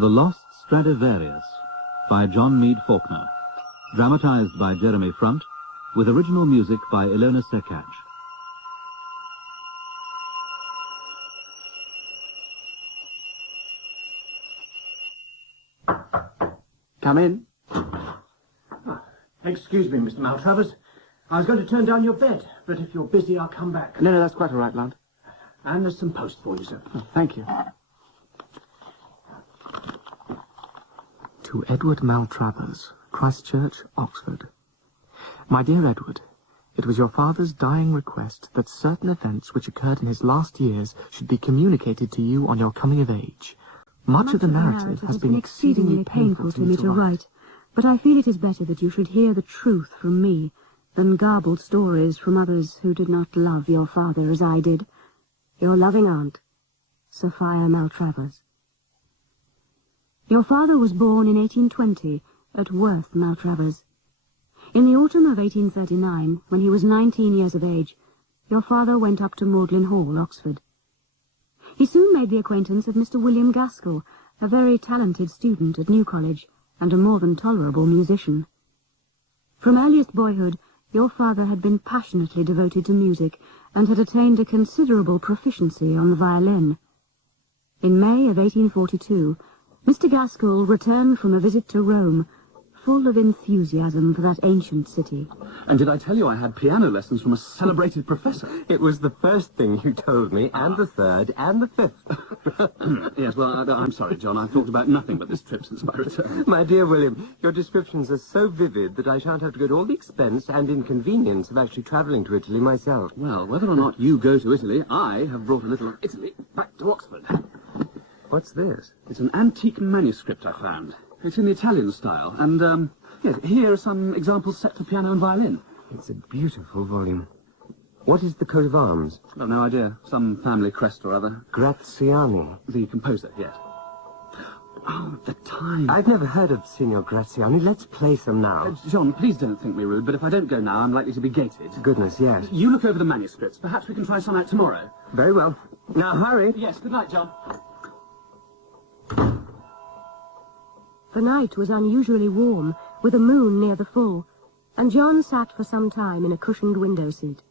The Lost Stradivarius by John Mead Faulkner, dramatized by Jeremy Front, with original music by Ilona Sekach. Come in. Excuse me, Mr. Maltravers. I was going to turn down your bed, but if you're busy, I'll come back. No, that's quite all right, lad. And there's some post for you, sir. Oh, thank you. To Edward Maltravers, Christchurch, Oxford. My dear Edward, it was your father's dying request that certain events which occurred in his last years should be communicated to you on your coming of age. Much of the narrative has been exceedingly painful to me to write, but I feel it is better that you should hear the truth from me than garbled stories from others who did not love your father as I did. Your loving aunt, Sophia Maltravers. Your father was born in 1820 at Worth, Maltravers. In the autumn of 1839, when he was 19 years of age, your father went up to Magdalen Hall, Oxford. He soon made the acquaintance of Mr. William Gaskell, a very talented student at New College, and a more than tolerable musician. From earliest boyhood, your father had been passionately devoted to music, and had attained a considerable proficiency on the violin. In May of 1842, Mr. Gaskell returned from a visit to Rome, full of enthusiasm for that ancient city. And did I tell you I had piano lessons from a celebrated professor? It was the first thing you told me, and the third, and the fifth. Yes, well, I'm sorry, John. I've talked about nothing but this trip since my return. My dear William, your descriptions are so vivid that I shan't have to go to all the expense and inconvenience of actually travelling to Italy myself. Well, whether or not you go to Italy, I have brought a little of Italy back to Oxford. What's this? It's an antique manuscript I found. It's in the Italian style, and, yes, here are some examples set for piano and violin. It's a beautiful volume. What is the coat of arms? I've no idea. Some family crest or other. Graziani. The composer, yes. Oh, the time. I've never heard of Signor Graziani. Let's play some now. John, please don't think me rude, but if I don't go now, I'm likely to be gated. Goodness, yes. You look over the manuscripts. Perhaps we can try some out tomorrow. Very well. Now, hurry. Yes, good night, John. The night was unusually warm, with a moon near the full, and John sat for some time in a cushioned window seat.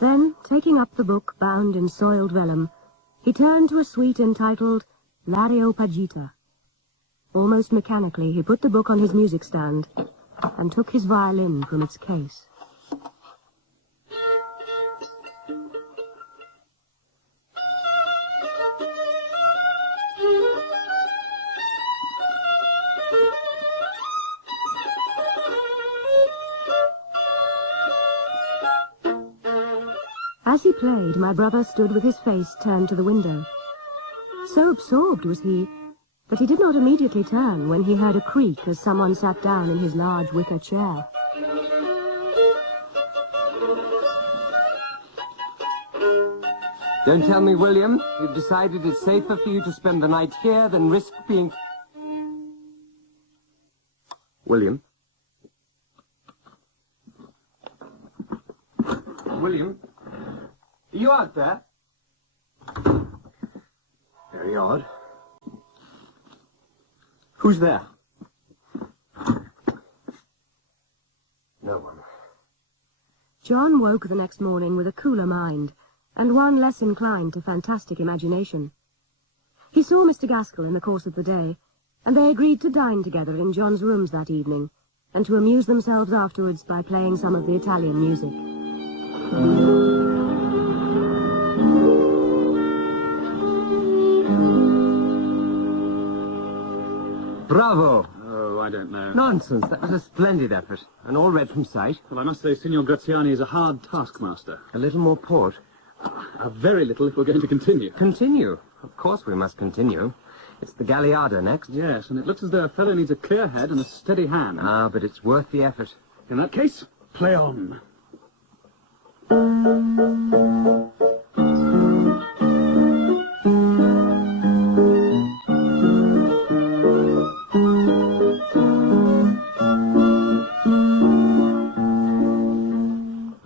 Then, taking up the book bound in soiled vellum, he turned to a suite entitled L'Areopagita. Almost mechanically, he put the book on his music stand and took his violin from its case. As he played, my brother stood with his face turned to the window. So absorbed was he that he did not immediately turn when he heard a creak as someone sat down in his large wicker chair. Don't tell me, William, you've decided it's safer for you to spend the night here than risk being... William? William? Are you out there? Very odd. Who's there? No one. John woke the next morning with a cooler mind, and one less inclined to fantastic imagination. He saw Mr. Gaskell in the course of the day, and they agreed to dine together in John's rooms that evening, and to amuse themselves afterwards by playing some of the Italian music. Bravo! Oh, I don't know. Nonsense, that was a splendid effort, and all read from sight. Well, I must say, Signor Graziani is a hard taskmaster. A little more port. A very little if we're going to continue. Continue? Of course we must continue. It's the Galliarda next. Yes, and it looks as though a fellow needs a clear head and a steady hand. Ah, but it's worth the effort. In that case, play on.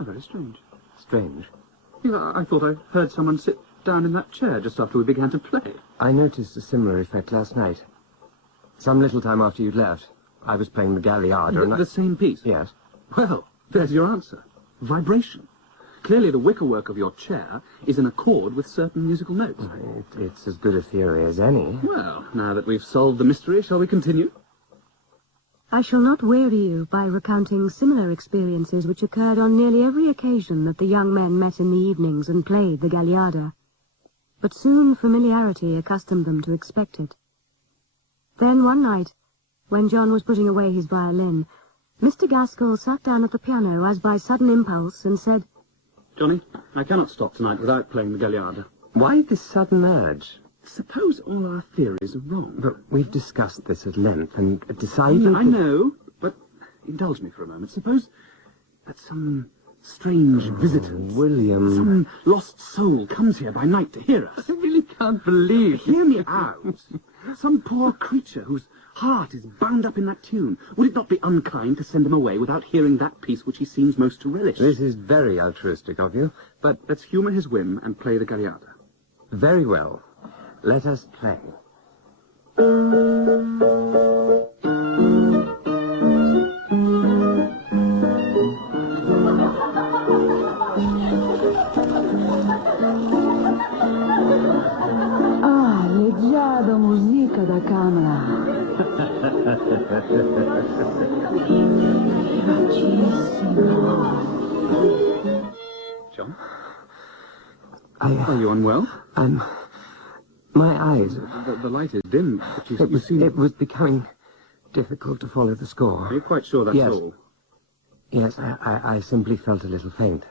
Very strange. Strange. Yeah, I thought I heard someone sit down in that chair just after we began to play. I noticed a similar effect last night. Some little time after you'd left, I was playing the Galliarda and The same piece? Yes. Well, there's your answer. Vibration. Clearly the wickerwork of your chair is in accord with certain musical notes. It's as good a theory as any. Well, now that we've solved the mystery, shall we continue? I shall not weary you by recounting similar experiences which occurred on nearly every occasion that the young men met in the evenings and played the Galliarda. But soon familiarity accustomed them to expect it. Then one night, when John was putting away his violin, Mr. Gaskell sat down at the piano as by sudden impulse and said, Johnny, I cannot stop tonight without playing the Galliarda. Why this sudden urge? Suppose all our theories are wrong. But we've discussed this at length and decided... I know, but indulge me for a moment. Suppose that some strange visitant, William... some lost soul comes here by night to hear us. I really can't believe... Hear me out. Some poor creature whose heart is bound up in that tune. Would it not be unkind to send him away without hearing that piece which he seems most to relish? This is very altruistic of you, but... Let's humour his whim and play the Galliarda. Very well. Let us play. Ah, leggiadra musica da camera. John? Are you unwell? My eyes... The light is dim, but you seem... It was becoming difficult to follow the score. Are you quite sure that's Yes. all? Yes, I simply felt a little faint.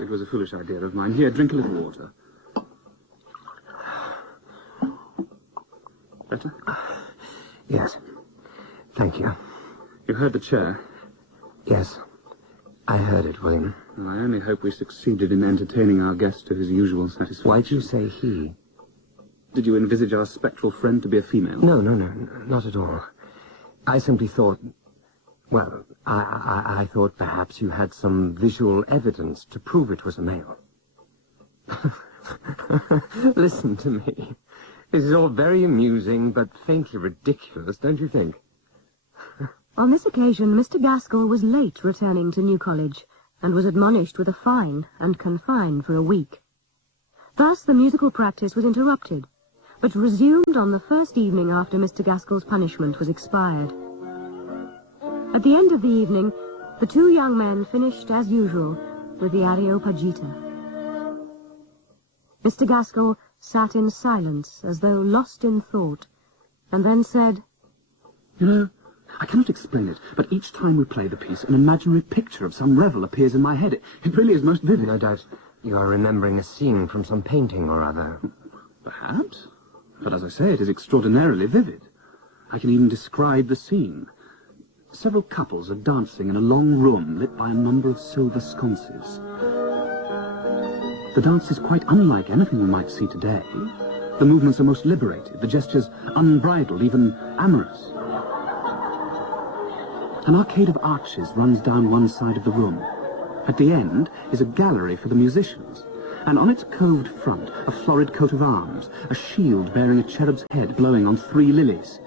It was a foolish idea of mine. Here, drink a little water. Better? Yes. Thank you. You heard the chair? Yes. I heard it, William. Well, I only hope we succeeded in entertaining our guest to his usual satisfaction. Why'd you say he? Did you envisage our spectral friend to be a female? No, not at all. I simply thought... Well, I thought perhaps you had some visual evidence to prove it was a male. Listen to me. This is all very amusing, but faintly ridiculous, don't you think? On this occasion, Mr. Gaskell was late returning to New College, and was admonished with a fine and confined for a week. Thus the musical practice was interrupted, but resumed on the first evening after Mr. Gaskell's punishment was expired. At the end of the evening, the two young men finished, as usual, with the Areopagita. Mr. Gaskell sat in silence, as though lost in thought, and then said, You know, I cannot explain it, but each time we play the piece, an imaginary picture of some revel appears in my head. It really is most vivid. No doubt you are remembering a scene from some painting or other. Perhaps. But as I say, it is extraordinarily vivid. I can even describe the scene. Several couples are dancing in a long room lit by a number of silver sconces. The dance is quite unlike anything we might see today. The movements are most liberated, the gestures unbridled, even amorous. An arcade of arches runs down one side of the room. At the end is a gallery for the musicians, and on its coved front a florid coat of arms, a shield bearing a cherub's head blowing on 3 lilies.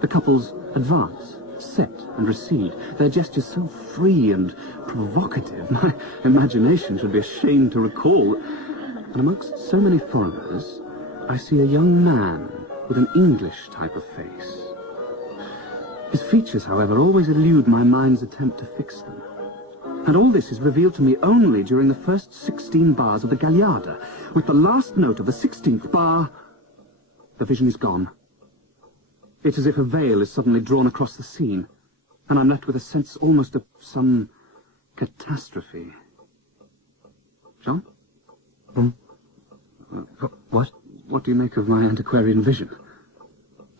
The couples advance, set and recede, their gestures so free and provocative, my imagination should be ashamed to recall. And amongst so many foreigners, I see a young man with an English type of face. His features, however, always elude my mind's attempt to fix them. And all this is revealed to me only during the first 16 bars of the Galliarda. With the last note of the 16th bar, the vision is gone. It's as if a veil is suddenly drawn across the scene, and I'm left with a sense almost of some catastrophe. John? What? What do you make of my antiquarian vision?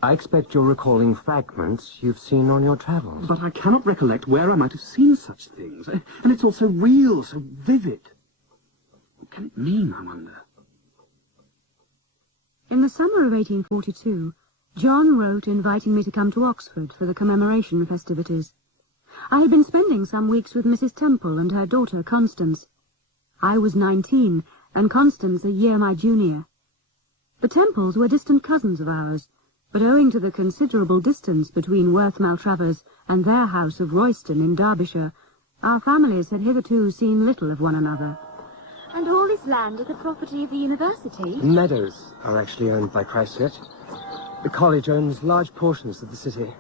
I expect you're recalling fragments you've seen on your travels. But I cannot recollect where I might have seen such things. And it's all so real, so vivid. What can it mean, I wonder? In the summer of 1842, John wrote inviting me to come to Oxford for the commemoration festivities. I had been spending some weeks with Mrs. Temple and her daughter, Constance. I was 19, and Constance a year my junior. The Temples were distant cousins of ours, but owing to the considerable distance between Worth Maltravers and their house of Royston in Derbyshire, our families had hitherto seen little of one another. And all this land is the property of the university? The meadows are actually owned by Christchurch. The college owns large portions of the city.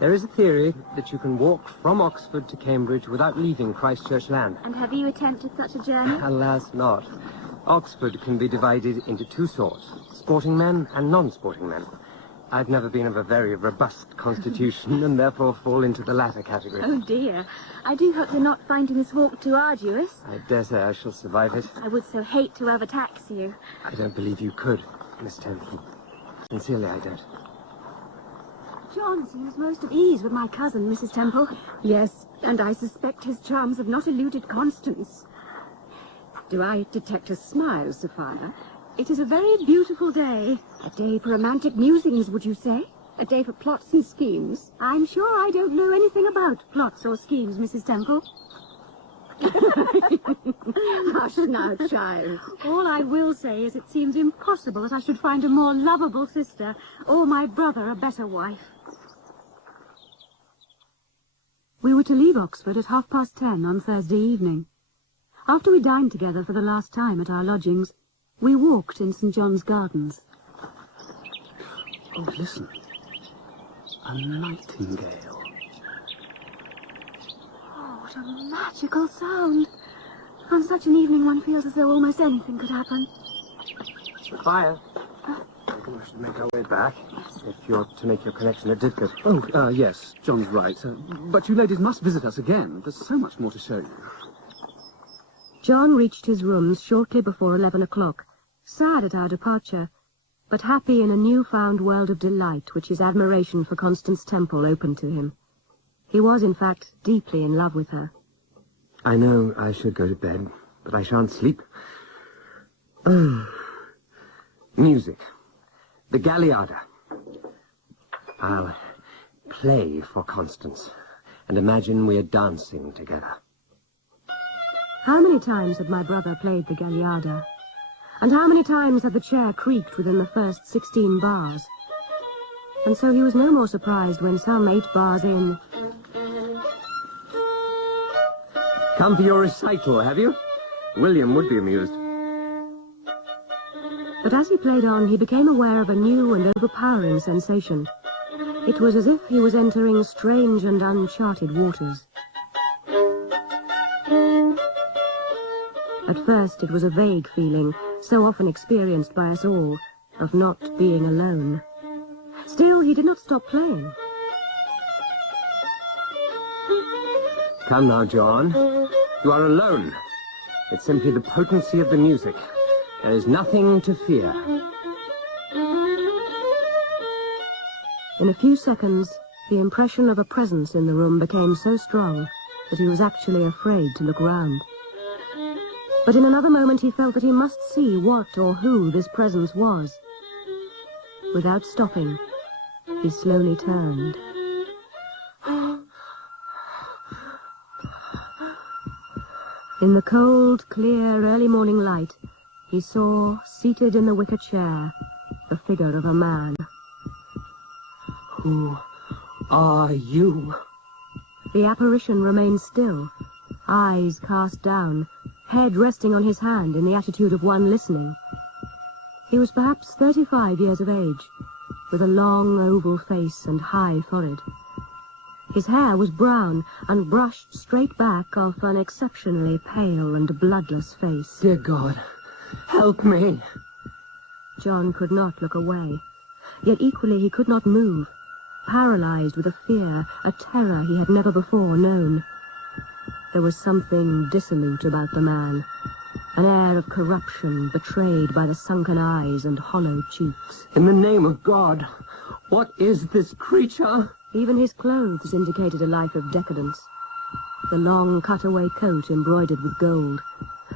There is a theory that you can walk from Oxford to Cambridge without leaving Christchurch land. And have you attempted such a journey? Alas, not. Oxford can be divided into two sorts, sporting men and non-sporting men. I've never been of a very robust constitution and therefore fall into the latter category. Oh dear. I do hope you're not finding this walk too arduous. I dare say I shall survive it. I would so hate to overtax you. I don't believe you could, Miss Temple. Sincerely, I don't. John seems most at ease with my cousin, Mrs. Temple. Yes, and I suspect his charms have not eluded Constance. Do I detect a smile, Sophia? It is a very beautiful day. A day for romantic musings, would you say? A day for plots and schemes? I'm sure I don't know anything about plots or schemes, Mrs. Temple. Hush now, child. All I will say is it seems impossible that I should find a more lovable sister, or my brother a better wife. We were to leave Oxford at 10:30 on Thursday evening. After we dined together for the last time at our lodgings, we walked in St. John's Gardens. Oh, listen. A nightingale. Oh, what a magical sound. On such an evening one feels as though almost anything could happen. Sophia, I think we should make our way back, if you're to make your connection at Didcot. Oh, yes, John's right. But you ladies must visit us again. There's so much more to show you. John reached his rooms shortly before 11 o'clock, sad at our departure, but happy in a newfound world of delight which his admiration for Constance Temple opened to him. He was, in fact, deeply in love with her. I know I should go to bed, but I shan't sleep. Music. The Galliarda. I'll play for Constance and imagine we are dancing together. How many times had my brother played the Galliarda? And how many times had the chair creaked within the first 16 bars? And so he was no more surprised when some 8 bars in... Come for your recital, have you? William would be amused. But as he played on, he became aware of a new and overpowering sensation. It was as if he was entering strange and uncharted waters. At first it was a vague feeling, so often experienced by us all, of not being alone. Still, he did not stop playing. Come now, John. You are alone. It's simply the potency of the music. There is nothing to fear. In a few seconds, the impression of a presence in the room became so strong that he was actually afraid to look round. But in another moment he felt that he must see what or who this presence was. Without stopping, he slowly turned. In the cold, clear, early morning light, he saw, seated in the wicker chair, the figure of a man. Who are you? The apparition remained still, eyes cast down, head resting on his hand in the attitude of one listening. He was perhaps 35 years of age, with a long oval face and high forehead. His hair was brown and brushed straight back off an exceptionally pale and bloodless face. Dear God, help me. John could not look away, yet equally he could not move, paralyzed with a fear, a terror he had never before known. There was something dissolute about the man, an air of corruption betrayed by the sunken eyes and hollow cheeks. In the name of God, what is this creature? Even his clothes indicated a life of decadence. The long cutaway coat embroidered with gold,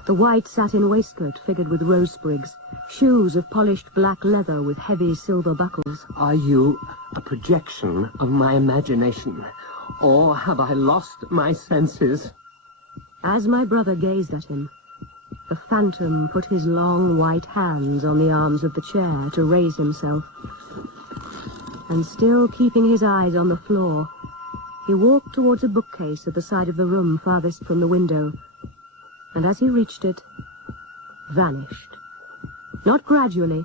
the white satin waistcoat figured with rose sprigs, shoes of polished black leather with heavy silver buckles. Are you a projection of my imagination, or have I lost my senses? As my brother gazed at him, The phantom put his long white hands on the arms of the chair to raise himself. And still keeping his eyes on the floor, he walked towards a bookcase at the side of the room farthest from the window, and as he reached it, vanished. Not gradually,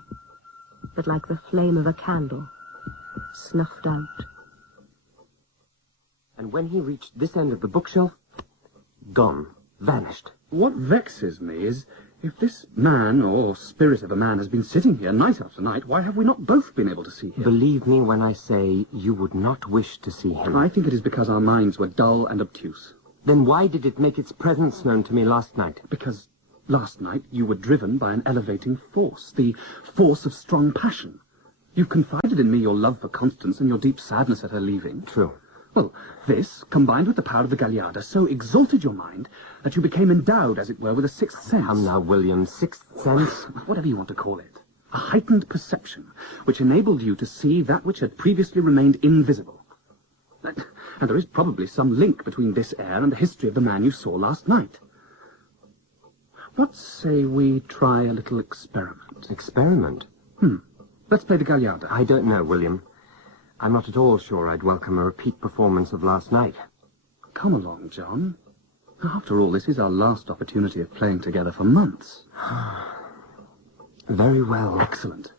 but like the flame of a candle, snuffed out. And when he reached this end of the bookshelf, gone, vanished. What vexes me is, if this man, or spirit of a man, has been sitting here night after night, why have we not both been able to see him? Believe me when I say you would not wish to see him. I think it is because our minds were dull and obtuse. Then why did it make its presence known to me last night? Because last night you were driven by an elevating force, the force of strong passion. You've confided in me your love for Constance and your deep sadness at her leaving. True. Well, this, combined with the power of the Galliarda, so exalted your mind that you became endowed, as it were, with a sixth sense. Come now, William, sixth sense? Whatever you want to call it. A heightened perception, which enabled you to see that which had previously remained invisible. And there is probably some link between this air and the history of the man you saw last night. What say we try a little experiment? Experiment? Let's play the Galliarda. I don't know, William. I'm not at all sure I'd welcome a repeat performance of last night. Come along, John. After all, this is our last opportunity of playing together for months. Very well. Excellent.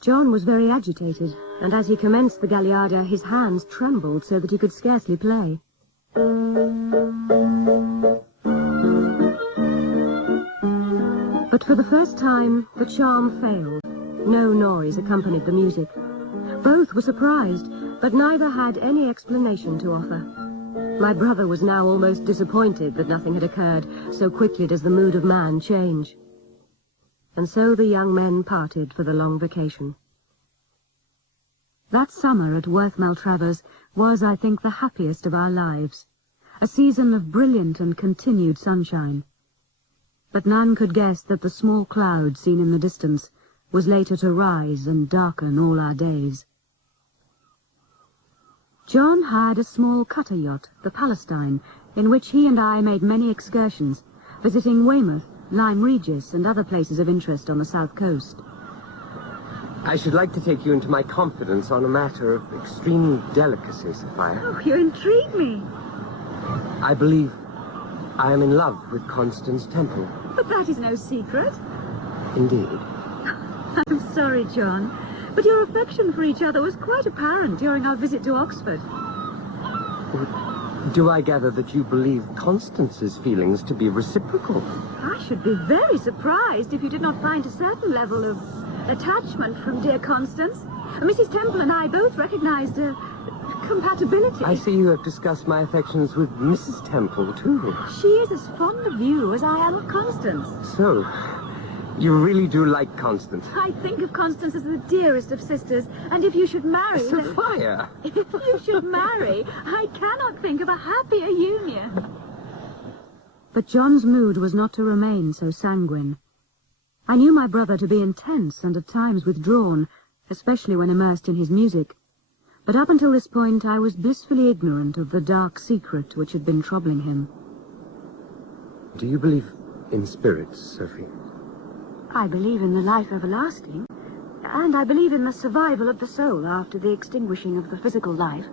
John was very agitated, and as he commenced the Galliarda, his hands trembled so that he could scarcely play. But for the first time, the charm failed. No noise accompanied the music. Both were surprised, but neither had any explanation to offer. My brother was now almost disappointed that nothing had occurred, so quickly does the mood of man change. And so the young men parted for the long vacation. That summer at Worth Maltravers was, I think, the happiest of our lives. A season of brilliant and continued sunshine. But none could guess that the small cloud seen in the distance was later to rise and darken all our days. John had a small cutter yacht, the Palestine, in which he and I made many excursions, visiting Weymouth, Lyme Regis, and other places of interest on the south coast. I should like to take you into my confidence on a matter of extreme delicacy, Sophia. Oh, you intrigue me. I believe I am in love with Constance Temple. But that is no secret. Indeed. I'm sorry, John, but your affection for each other was quite apparent during our visit to Oxford. Do I gather that you believe Constance's feelings to be reciprocal? I should be very surprised if you did not find a certain level of attachment from dear Constance. Mrs. Temple and I both recognized a compatibility. I see you have discussed my affections with Mrs. Temple, too. She is as fond of you as I am of Constance. So, you really do like Constance? I think of Constance as the dearest of sisters, and if you should marry... Sophia! If you should marry, I cannot think of a happier union. But John's mood was not to remain so sanguine. I knew my brother to be intense and at times withdrawn, especially when immersed in his music. But up until this point I was blissfully ignorant of the dark secret which had been troubling him. Do you believe in spirits, Sophie? I believe in the life everlasting, and I believe in the survival of the soul after the extinguishing of the physical life.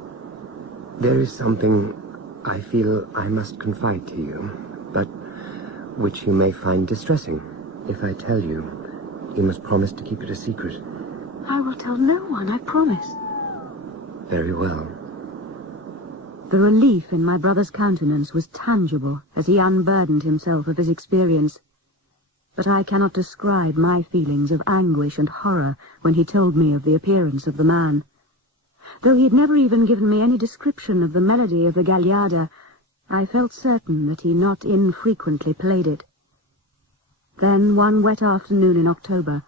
There is something I feel I must confide to you, but which you may find distressing. If I tell you, you must promise to keep it a secret. I will tell no one, I promise. Very well. The relief in my brother's countenance was tangible as he unburdened himself of his experience. But I cannot describe my feelings of anguish and horror when he told me of the appearance of the man. Though he had never even given me any description of the melody of the Galliarda, I felt certain that he not infrequently played it. Then, one wet afternoon in October,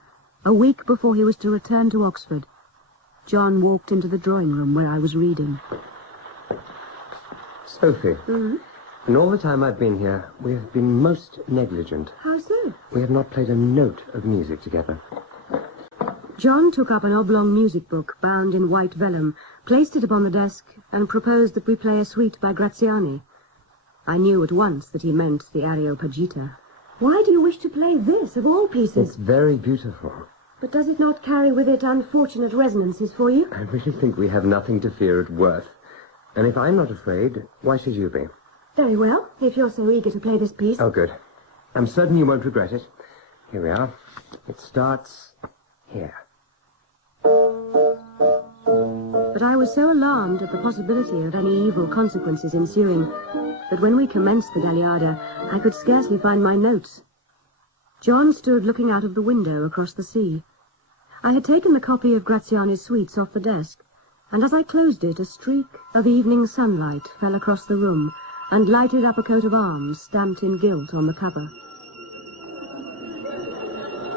a week before he was to return to Oxford, John walked into the drawing-room where I was reading. Sophie, in all the time I've been here, we have been most negligent. How so? We have not played a note of music together. John took up an oblong music book bound in white vellum, placed it upon the desk, and proposed that we play a suite by Graziani. I knew at once that he meant the Areopagita. Why do you wish to play this, of all pieces? It's very beautiful. But does it not carry with it unfortunate resonances for you? I really think we have nothing to fear at Worth. And if I'm not afraid, why should you be? Very well, if you're so eager to play this piece. Oh, good. I'm certain you won't regret it. Here we are. It starts here. But I was so alarmed at the possibility of any evil consequences ensuing that when we commenced the Galliarda, I could scarcely find my notes. John stood looking out of the window across the sea. I had taken the copy of Graziani's suites off the desk, and as I closed it, a streak of evening sunlight fell across the room and lighted up a coat of arms stamped in gilt on the cover.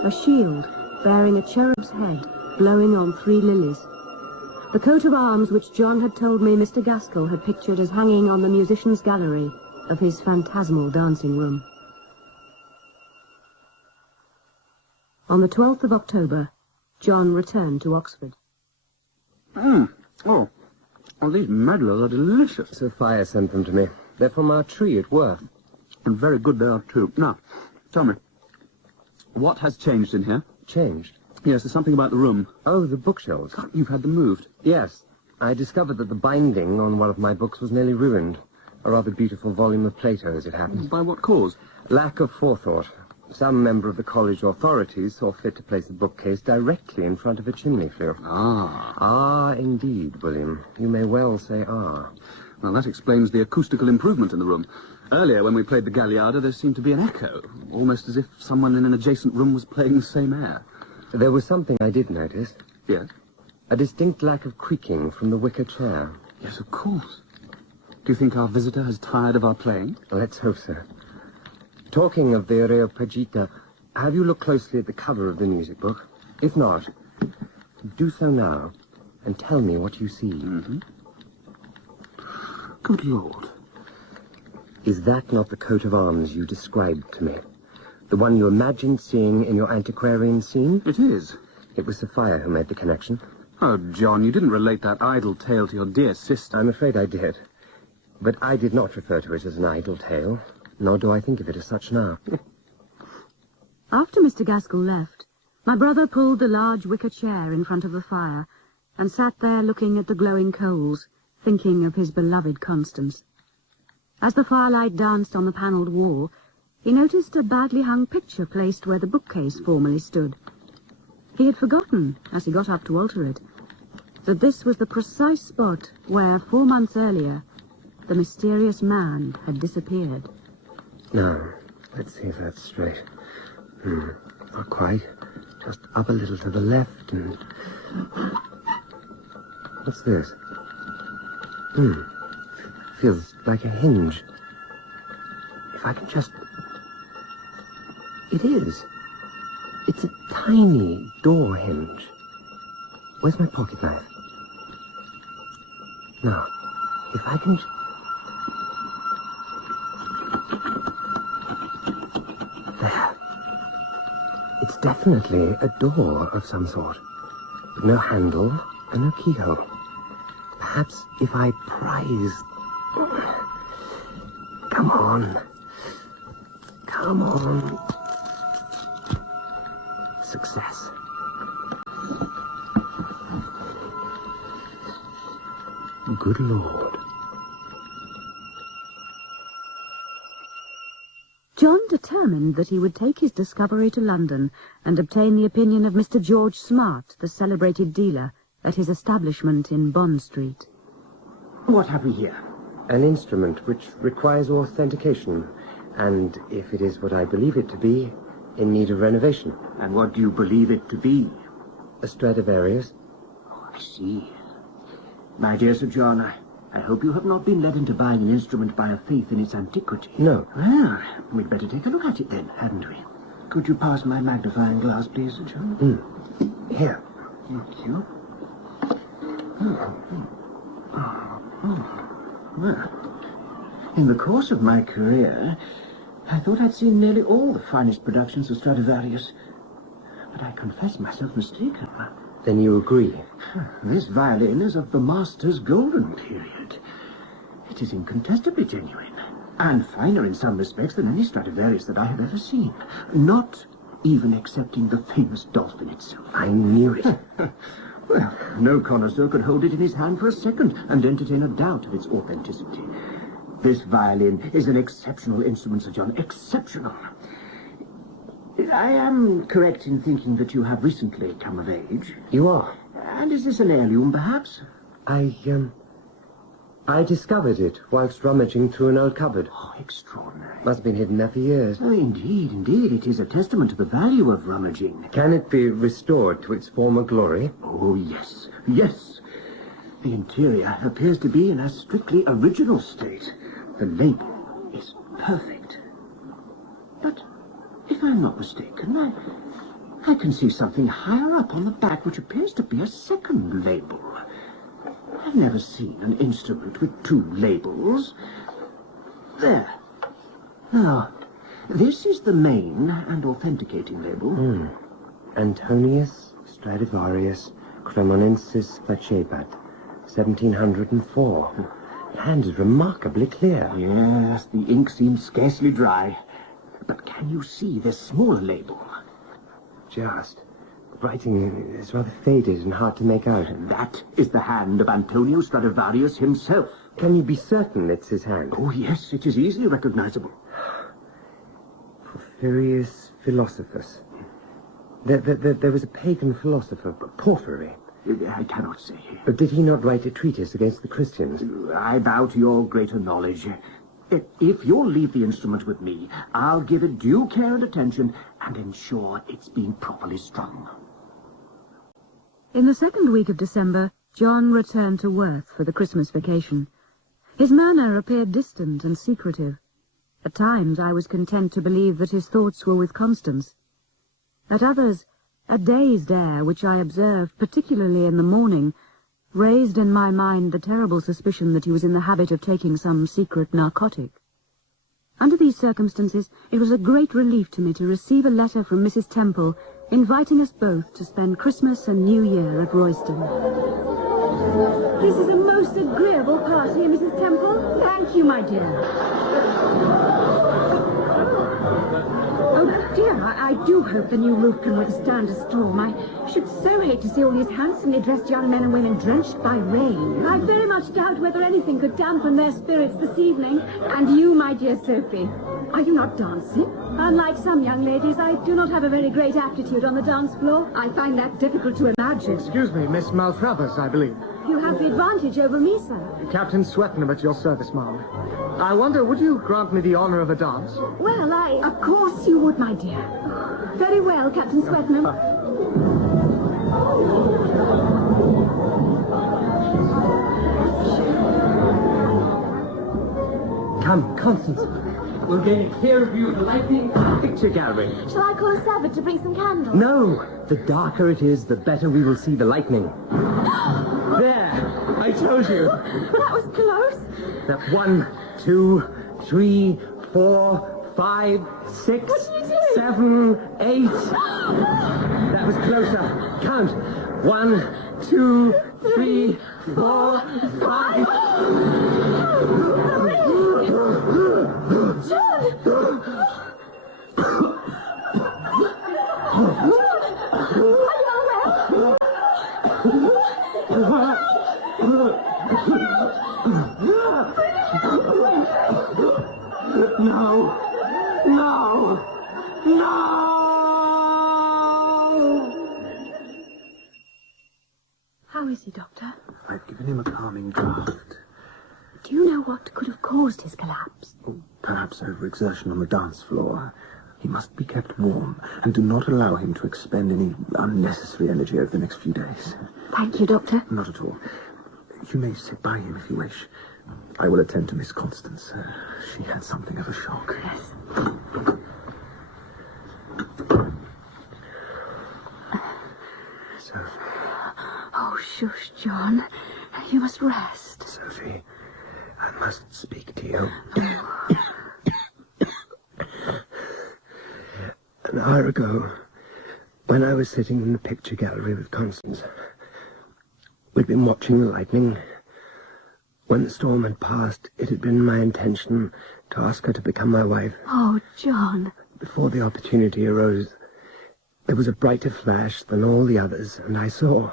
A shield bearing a cherub's head blowing on 3 lilies. The coat of arms which John had told me Mr. Gaskell had pictured as hanging on the musician's gallery of his phantasmal dancing room. On the 12th of October, John returned to Oxford. Oh, these medlars are delicious. Sophia sent them to me. They're from our tree at Worth. And very good they are, too. Now, tell me, what has changed in here? Changed? Yes, there's something about the room. Oh, the bookshelves. God, you've had them moved. Yes. I discovered that the binding on one of my books was nearly ruined. A rather beautiful volume of Plato, as it happens. By what cause? Lack of forethought. Some member of the college authorities saw fit to place the bookcase directly in front of a chimney flue. Ah. Ah, indeed, William. You may well say ah. Well, that explains the acoustical improvement in the room. Earlier, when we played the Galliarda, there seemed to be an echo, almost as if someone in an adjacent room was playing the same air. There was something I did notice. Yes? A distinct lack of creaking from the wicker chair. Yes, of course. Do you think our visitor has tired of our playing? Let's hope so. Talking of the Areopagita, have you looked closely at the cover of the music book? If not, do so now, and tell me what you see. Mm-hmm. Good Lord. Is that not the coat of arms you described to me? The one you imagined seeing in your antiquarian scene? It is. It was Sophia who made the connection. Oh, John, you didn't relate that idle tale to your dear sister. I'm afraid I did. But I did not refer to it as an idle tale, nor do I think of it as such now. After Mr. Gaskell left, my brother pulled the large wicker chair in front of the fire and sat there looking at the glowing coals, thinking of his beloved Constance. As the firelight danced on the panelled wall, he noticed a badly hung picture placed where the bookcase formerly stood. He had forgotten, as he got up to alter it, that this was the precise spot where, 4 months earlier, the mysterious man had disappeared. Now, let's see if that's straight. Not quite. Just up a little to the left and... What's this? Feels like a hinge. If I can just... It is. It's a tiny door hinge. Where's my pocket knife? Now, if I can... There. It's definitely a door of some sort. But no handle and no keyhole. Perhaps if I prise... Come on. Come on. Success. Good Lord. John determined that he would take his discovery to London and obtain the opinion of Mr. George Smart, the celebrated dealer, at his establishment in Bond Street. What have we here? An instrument which requires authentication, and if it is what I believe it to be, in need of renovation. And what do you believe it to be? A Stradivarius. Oh, I see. My dear Sir John, I hope you have not been led into buying an instrument by a faith in its antiquity. No. Well, we'd better take a look at it then, hadn't we? Could you pass my magnifying glass, please, Sir John? Here. Thank you. Well, in the course of my career, I thought I'd seen nearly all the finest productions of Stradivarius, but I confess myself mistaken. Then you agree? This violin is of the master's golden period. It is incontestably genuine. and finer in some respects than any Stradivarius that I have ever seen. Not even excepting the famous dolphin itself. I knew it. Well, no connoisseur could hold it in his hand for a second and entertain a doubt of its authenticity. This violin is an exceptional instrument, Sir John. Exceptional. I am correct in thinking that you have recently come of age. You are. And is this an heirloom, perhaps? I discovered it whilst rummaging through an old cupboard. Oh, extraordinary. Must have been hidden there for years. Oh, indeed, indeed. It is a testament to the value of rummaging. Can it be restored to its former glory? Oh, yes. Yes. The interior appears to be in a strictly original state. The label is perfect. But if I'm not mistaken, I can see something higher up on the back which appears to be a second label. I've never seen an instrument with two labels. There. Now, this is the main and authenticating label. Antonius Stradivarius Cremonensis Facebat, 1704. The hand is remarkably clear. Yes, the ink seems scarcely dry. But can you see this smaller label? Just. The writing is rather faded and hard to make out. That is the hand of Antonio Stradivarius himself. Can you be certain it's his hand? Oh, yes, it is easily recognizable. Porphyrius Philosophus. There was a pagan philosopher, Porphyry. I cannot say. But did he not write a treatise against the Christians? I bow to your greater knowledge. If you'll leave the instrument with me, I'll give it due care and attention and ensure it's being properly strung. In the second week of December, John returned to Worth for the Christmas vacation. His manner appeared distant and secretive. At times I was content to believe that his thoughts were with Constance. At others, a dazed air which I observed, particularly in the morning, raised in my mind the terrible suspicion that he was in the habit of taking some secret narcotic. Under these circumstances, it was a great relief to me to receive a letter from Mrs. Temple inviting us both to spend Christmas and New Year at Royston. This is a most agreeable party, Mrs. Temple. Thank you, my dear. Oh, dear, I do hope the new roof can withstand a storm. I should so hate to see all these handsomely dressed young men and women drenched by rain. I very much doubt whether anything could dampen their spirits this evening. And you, my dear Sophie, are you not dancing? Unlike some young ladies, I do not have a very great aptitude on the dance floor. I find that difficult to imagine. Excuse me, Miss Maltravers, I believe. You have the advantage over me, sir. Captain Swetnam at your service, ma'am. I wonder, would you grant me the honor of a dance? Well, Of course you would, my dear. Very well, Captain Swetnam. Come, Constance. We'll gain a clear view of the lightning picture gallery. Shall I call a servant to bring some candles? No! The darker it is, the better we will see the lightning. There! I told you! That was close. That 1, 2, 3, 4, 5, 6, What are you doing? 7, 8. That was closer. Count. 1, 2, 3, 4, 5. No! No! No! How is he, Doctor? I've given him a calming draught. Do you know what could have caused his collapse? Perhaps overexertion on the dance floor. He must be kept warm, and do not allow him to expend any unnecessary energy over the next few days. Thank you, Doctor. Not at all. You may sit by him if you wish. I will attend to Miss Constance. She had something of a shock. Yes. Sophie. Oh, shush, John. You must rest. Sophie, I must speak to you. An hour ago, when I was sitting in the picture gallery with Constance, we'd been watching the lightning. When the storm had passed, it had been my intention to ask her to become my wife. Oh, John. Before the opportunity arose, there was a brighter flash than all the others, and I saw,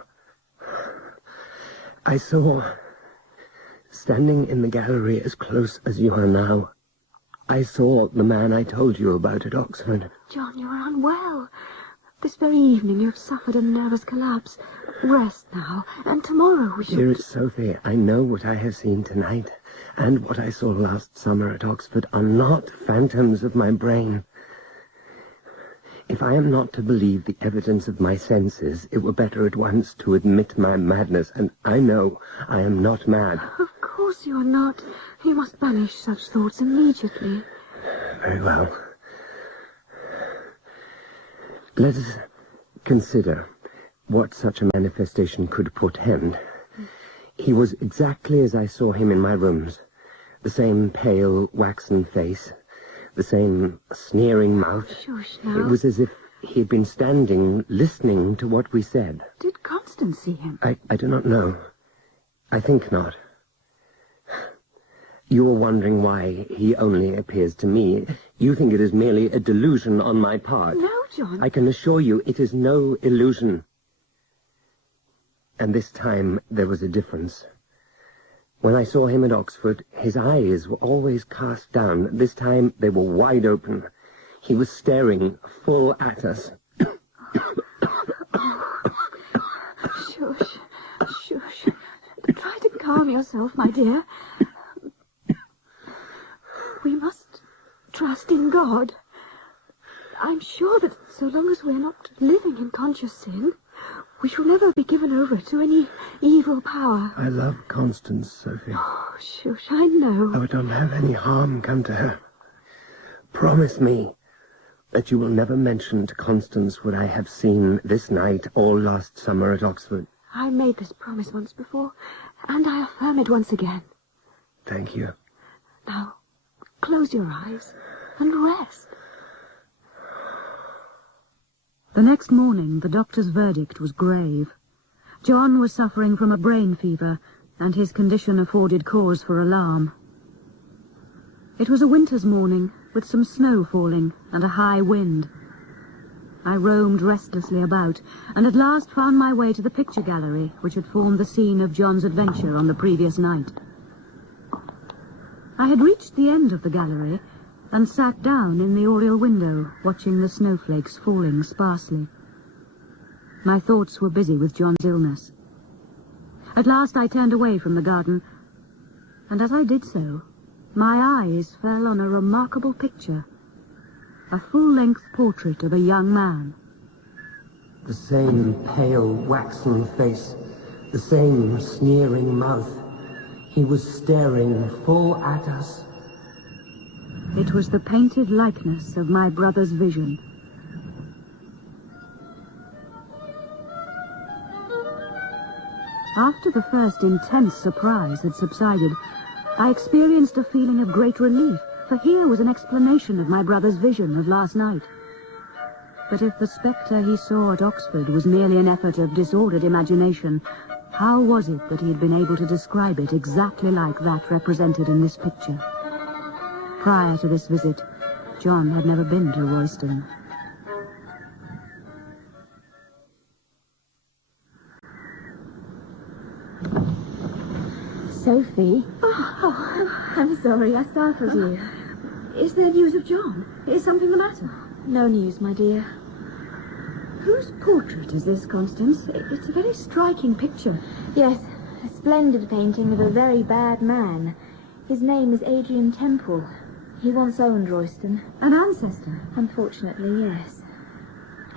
standing in the gallery as close as you are now, I saw the man I told you about at Oxford. John, you are unwell. This very evening you have suffered a nervous collapse. Rest now, and tomorrow we shall... Dearest Sophie, I know what I have seen tonight, and what I saw last summer at Oxford are not phantoms of my brain. If I am not to believe the evidence of my senses, it were better at once to admit my madness, and I know I am not mad. Of course you are not. You must banish such thoughts immediately. Very well. Let us consider what such a manifestation could portend. He was exactly as I saw him in my rooms. The same pale, waxen face, the same sneering mouth. Shush now. It was as if he had been standing, listening to what we said. Did Constance see him? I do not know. I think not. You are wondering why he only appears to me. You think it is merely a delusion on my part. No, John. I can assure you it is no illusion. And this time there was a difference. When I saw him at Oxford, his eyes were always cast down. This time they were wide open. He was staring full at us. Shush. Shush. Try to calm yourself, my dear. We must trust in God. I'm sure that so long as we're not living in conscious sin, we shall never be given over to any evil power. I love Constance, Sophie. Oh, shush, I know. Oh, don't have any harm come to her. Promise me that you will never mention to Constance what I have seen this night or last summer at Oxford. I made this promise once before, and I affirm it once again. Thank you. Now, close your eyes and rest. The next morning, the doctor's verdict was grave. John was suffering from a brain fever, and his condition afforded cause for alarm. It was a winter's morning, with some snow falling and a high wind. I roamed restlessly about, and at last found my way to the picture gallery, which had formed the scene of John's adventure on the previous night. I had reached the end of the gallery, and sat down in the oriel window, watching the snowflakes falling sparsely. My thoughts were busy with John's illness. At last I turned away from the garden, and as I did so, my eyes fell on a remarkable picture, a full-length portrait of a young man. The same pale, waxen face, the same sneering mouth. He was staring full at us. It was the painted likeness of my brother's vision. After the first intense surprise had subsided, I experienced a feeling of great relief, for here was an explanation of my brother's vision of last night. But if the spectre he saw at Oxford was merely an effort of disordered imagination, how was it that he had been able to describe it exactly like that represented in this picture? Prior to this visit, John had never been to Royston. Sophie? Oh, I'm sorry, I startled you. Is there news of John? Is something the matter? No news, my dear. Whose portrait is this, Constance? It's a very striking picture. Yes, a splendid painting of a very bad man. His name is Adrian Temple. He once owned Royston. An ancestor? Unfortunately, yes.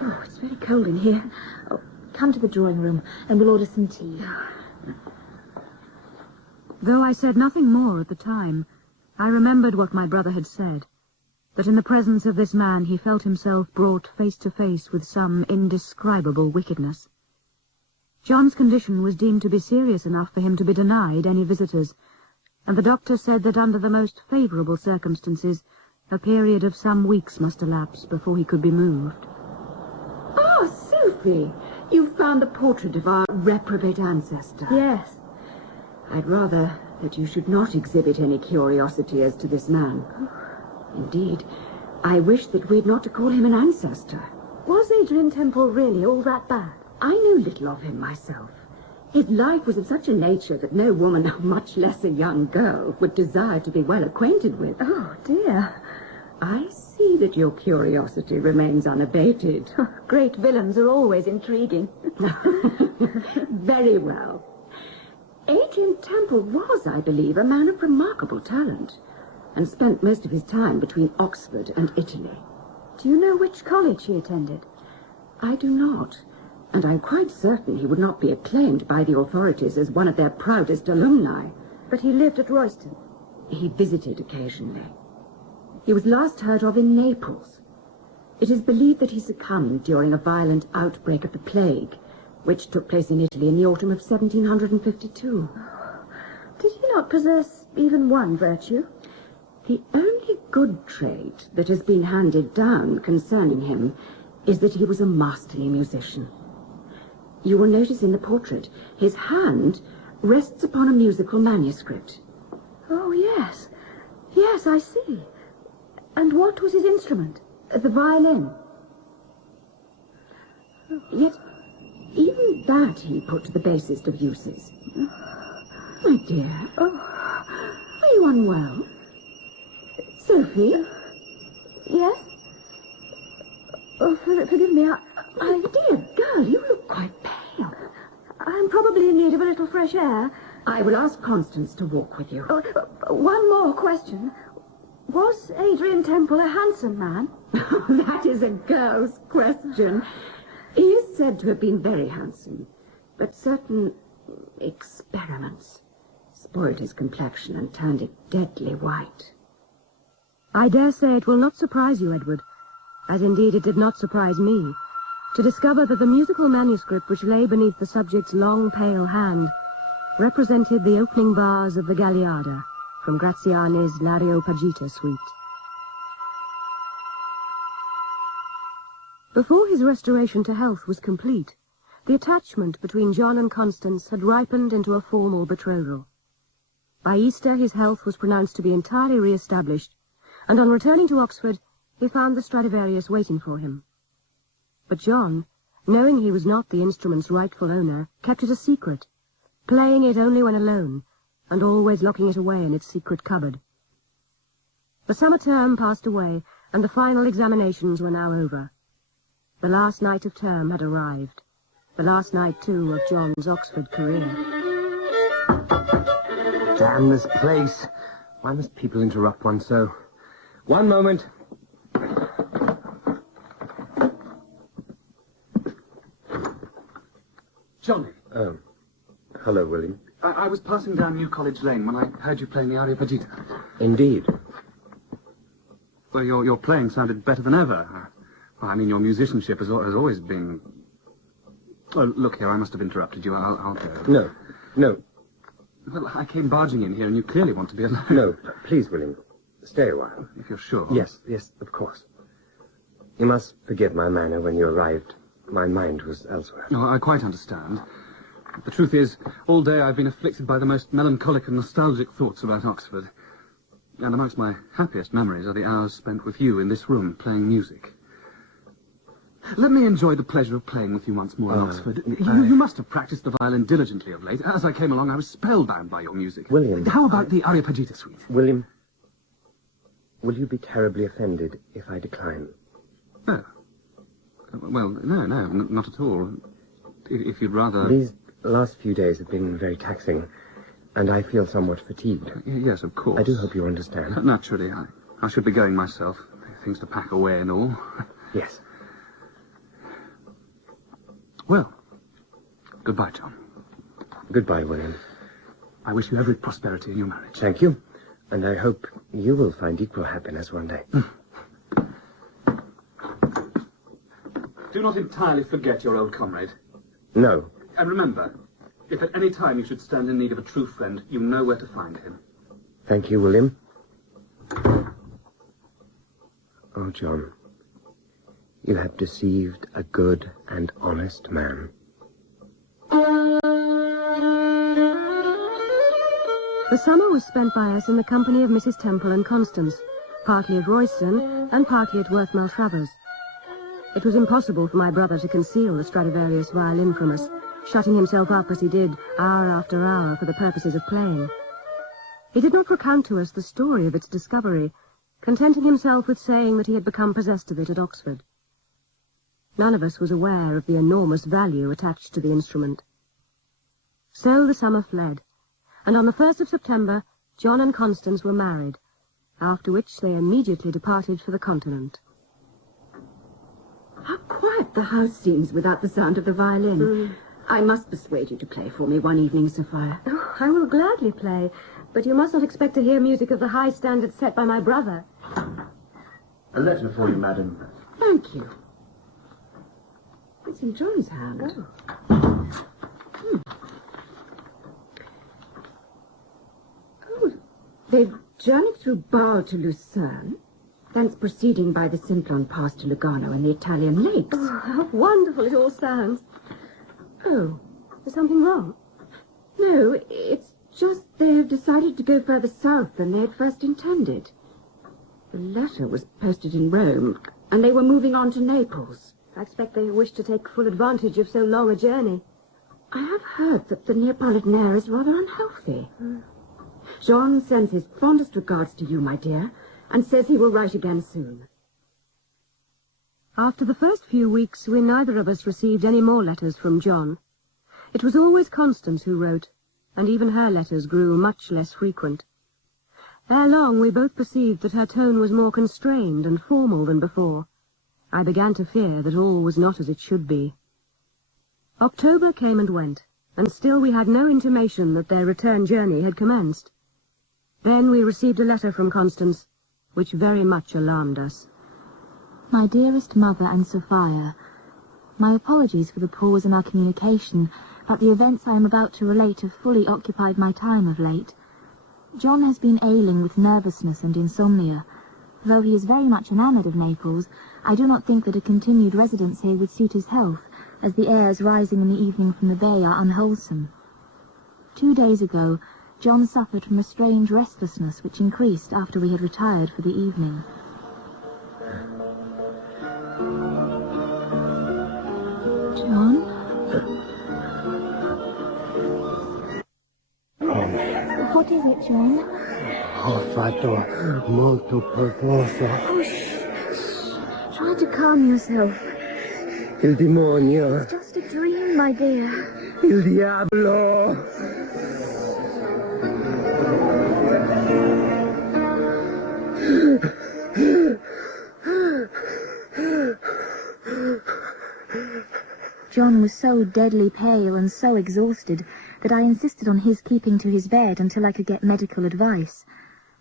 Oh, it's very cold in here. Oh, come to the drawing room and we'll order some tea. Though I said nothing more at the time, I remembered what my brother had said, that in the presence of this man he felt himself brought face to face with some indescribable wickedness. John's condition was deemed to be serious enough for him to be denied any visitors, and the doctor said that under the most favourable circumstances, a period of some weeks must elapse before he could be moved. Oh, Sophie, you've found the portrait of our reprobate ancestor. Yes. I'd rather that you should not exhibit any curiosity as to this man. Indeed, I wish that we'd not to call him an ancestor. Was Adrian Temple really all that bad? I knew little of him myself. His life was of such a nature that no woman, much less a young girl, would desire to be well acquainted with. Oh, dear. I see that your curiosity remains unabated. Great villains are always intriguing. Very well. Adrian Temple was, I believe, a man of remarkable talent, and spent most of his time between Oxford and Italy. Do you know which college he attended? I do not, and I'm quite certain he would not be acclaimed by the authorities as one of their proudest alumni. But he lived at Royston. He visited occasionally. He was last heard of in Naples. It is believed that he succumbed during a violent outbreak of the plague, which took place in Italy in the autumn of 1752. Did he not possess even one virtue? The only good trait that has been handed down concerning him is that he was a masterly musician. You will notice in the portrait his hand rests upon a musical manuscript. Oh, yes. Yes, I see. And what was his instrument? The violin. Yet, even that he put to the basest of uses. My dear, are you unwell? Sophie? Yes? Oh, forgive me, Dear girl, you look quite pale. I'm probably in need of a little fresh air. I will ask Constance to walk with you. One more question. Was Adrian Temple a handsome man? That is a girl's question. He is said to have been very handsome, but certain experiments spoiled his complexion and turned it deadly white. I dare say it will not surprise you, Edward, as indeed it did not surprise me, to discover that the musical manuscript which lay beneath the subject's long, pale hand represented the opening bars of the Gagliarda from Graziani's l'Areopagita suite. Before his restoration to health was complete, the attachment between John and Constance had ripened into a formal betrothal. By Easter his health was pronounced to be entirely re-established, and on returning to Oxford he found the Stradivarius waiting for him. But John, knowing he was not the instrument's rightful owner, kept it a secret, playing it only when alone, and always locking it away in its secret cupboard. The summer term passed away, and the final examinations were now over. The last night of term had arrived, the last night, too, of John's Oxford career. Damn this place. Why must people interrupt one so? One moment. Johnny. Oh. Hello, William. I was passing down New College Lane when I heard you playing the Areopagita. Indeed. Well, your playing sounded better than ever. I mean, your musicianship has always been... Oh, look here, I must have interrupted you. I'll go. No. Well, I came barging in here, and you clearly want to be alone. No, please, William. Stay a while. If you're sure. Yes, of course. You must forgive my manner when you arrived. My mind was elsewhere. No, I quite understand. The truth is, all day I've been afflicted by the most melancholic and nostalgic thoughts about Oxford. And amongst my happiest memories are the hours spent with you in this room, playing music. Let me enjoy the pleasure of playing with you once more in Oxford. You must have practiced the violin diligently of late. As I came along, I was spellbound by your music. William... How about the Areopagita suite? William, will you be terribly offended if I decline? Oh. Well, no, not at all. If you'd rather... These last few days have been very taxing, and I feel somewhat fatigued. Yes, of course. I do hope you understand. Naturally, I should be going myself. Things to pack away and all. Yes. Well, goodbye, John. Goodbye, William. I wish you every prosperity in your marriage. Thank you, and I hope you will find equal happiness one day. Do not entirely forget your old comrade. No. And remember, if at any time you should stand in need of a true friend, you know where to find him. Thank you, William. Oh, John, you have deceived a good and honest man. The summer was spent by us in the company of Mrs. Temple and Constance, partly at Royston and partly at Worth Maltravers. It was impossible for my brother to conceal the Stradivarius violin from us, shutting himself up as he did hour after hour for the purposes of playing. He did not recount to us the story of its discovery, contenting himself with saying that he had become possessed of it at Oxford. None of us was aware of the enormous value attached to the instrument. So the summer fled, and on the 1st of September, John and Constance were married, after which they immediately departed for the continent. How quiet the house seems without the sound of the violin. I must persuade you to play for me one evening, Sophia. Oh, I will gladly play, but you must not expect to hear music of the high standard set by my brother. A letter for you, madam. Thank you. It's in John's hand. Oh, they've journeyed through Basle to Lucerne, thence proceeding by the Simplon Pass to Lugano and the Italian lakes. Oh, how wonderful it all sounds. Oh, Is something wrong? no, it's just they have decided to go further south than they had first intended. The letter was posted in Rome, and they were moving on to Naples. I expect they wish to take full advantage of so long a journey. I have heard that the Neapolitan air is rather unhealthy. Jean sends his fondest regards to you, my dear, and says he will write again soon. After the first few weeks, we neither of us received any more letters from John. It was always Constance who wrote, and even her letters grew much less frequent. Ere long, we both perceived that her tone was more constrained and formal than before. I began to fear that all was not as it should be. October came and went, and still we had no intimation that their return journey had commenced. Then we received a letter from Constance, which very much alarmed us. My dearest mother and Sophia, my apologies for the pause in our communication, but the events I am about to relate have fully occupied my time of late. John has been ailing with nervousness and insomnia. Though he is very much enamoured of Naples, I do not think that a continued residence here would suit his health, as the airs rising in the evening from the bay are unwholesome. 2 days ago, John suffered from a strange restlessness which increased after we had retired for the evening. John? What is it, John? Ho fatto molto perverso. Oh, shh. Try to calm yourself. Il demonio. It's just a dream, my dear. Il diavolo. John was so deadly pale and so exhausted that I insisted on his keeping to his bed until I could get medical advice.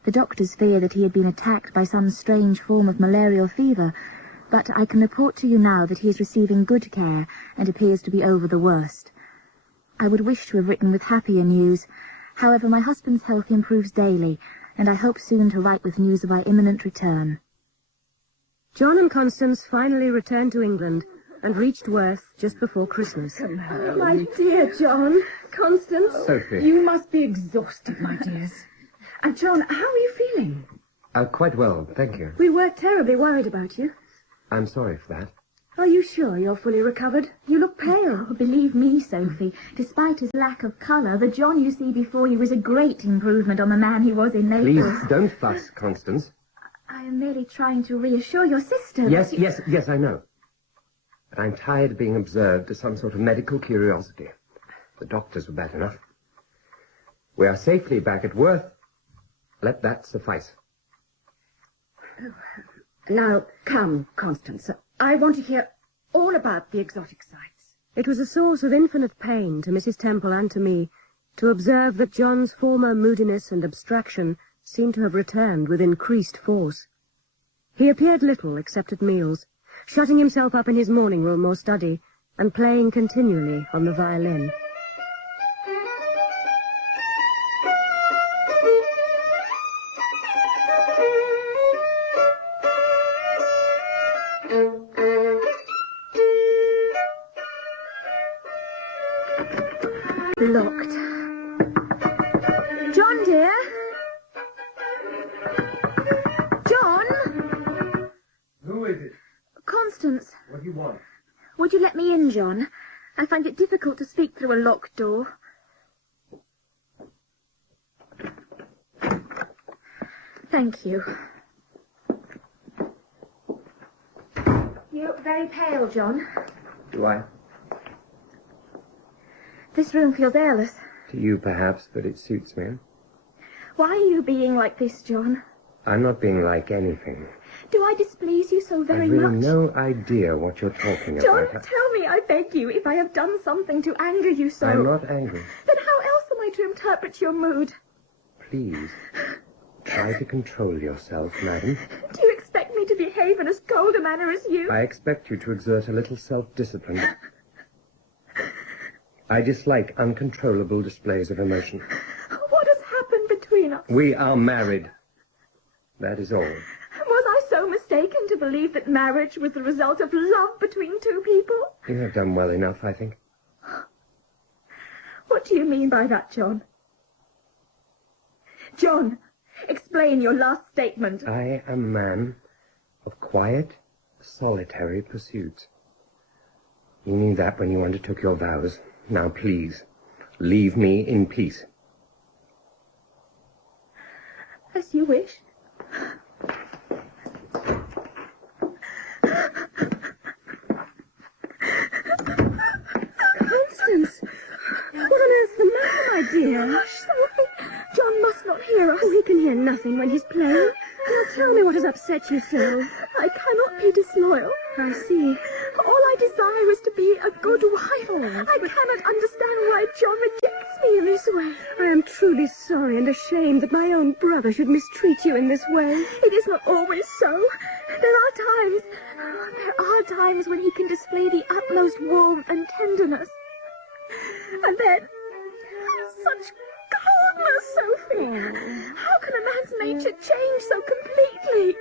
The doctors fear that he had been attacked by some strange form of malarial fever, but I can report to you now that he is receiving good care and appears to be over the worst. I would wish to have written with happier news. However, my husband's health improves daily, and I hope soon to write with news of our imminent return. John and Constance finally returned to England and reached Worth just before Christmas. My dear John, Constance, Sophie. you must be exhausted, my dears. And John, how are you feeling? Quite well, thank you. We were terribly worried about you. I'm sorry for that. Are you sure you're fully recovered? You look pale. Oh, believe me, Sophie, despite his lack of colour, the John you see before you is a great improvement on the man he was in Naples. Please, don't fuss, Constance. I am merely trying to reassure your sister. Yes, I know. But I'm tired of being observed as some sort of medical curiosity. The doctors were bad enough. We are safely back at Worth. Let that suffice. Now, come, Constance. I want to hear all about the exotic sights. It was a source of infinite pain to Mrs. Temple and to me to observe that John's former moodiness and abstraction seemed to have returned with increased force. He appeared little except at meals, shutting himself up in his morning room or study, and playing continually on the violin. Locked. John dear. John? Who is it? Constance. What do you want? Would you let me in, John? I find it difficult to speak through a locked door. Thank you. You look very pale, John. Do I? This room feels airless. To you, perhaps, but it suits me. Why are you being like this, John? I'm not being like anything. Do I displease you so very I've really much? no idea what you're talking John, about. tell me, I beg you, if I have done something to anger you so. I'm not angry. Then how else am I to interpret your mood? Please, try to control yourself, madam. Do you expect me to behave in as cold a manner as you? I expect you to exert a little self-discipline. I dislike uncontrollable displays of emotion. What has happened between us? We are married. That is all. Was I so mistaken to believe that marriage was the result of love between two people? You have done well enough, I think. What do you mean by that, John? John, explain your last statement. I am a man of quiet, solitary pursuits. You knew that when you undertook your vows. Now, please, leave me in peace. As you wish. Constance! What on earth's the matter, my dear? Hush, Sophie. John must not hear us. Oh, he can hear nothing when he's playing. Now tell me what has upset you so. I cannot be disloyal. I see. All I desire is to be a good wife. I cannot understand why John rejects me in this way. I am truly sorry and ashamed that my own brother should mistreat you in this way. It is not always so. There are times when he can display the utmost warmth and tenderness. And then, such coldness, Sophie. How can a man's nature change so completely?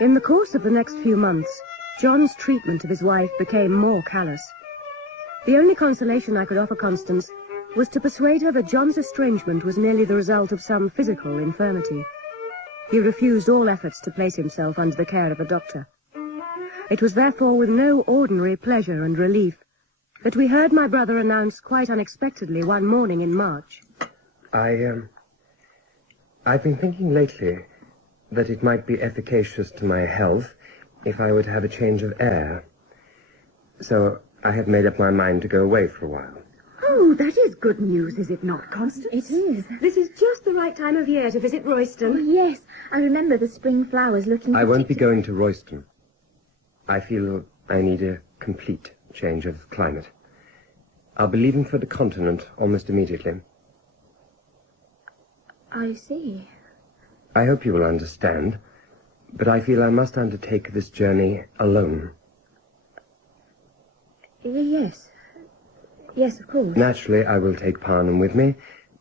In the course of the next few months, John's treatment of his wife became more callous. The only consolation I could offer Constance was to persuade her that John's estrangement was merely the result of some physical infirmity. He refused all efforts to place himself under the care of a doctor. It was therefore with no ordinary pleasure and relief that we heard my brother announce quite unexpectedly one morning in March. I've been thinking lately that it might be efficacious to my health if I were to have a change of air. So I have made up my mind to go away for a while. Oh, that is good news, is it not, Constance? It is. This is just the right time of year to visit Royston. Oh, yes, I remember the spring flowers looking... I won't be going to Royston. I feel I need a complete change of climate. I'll be leaving for the continent almost immediately. I see. I hope you will understand, but I feel I must undertake this journey alone. Yes. Yes, of course. Naturally, I will take Parnham with me,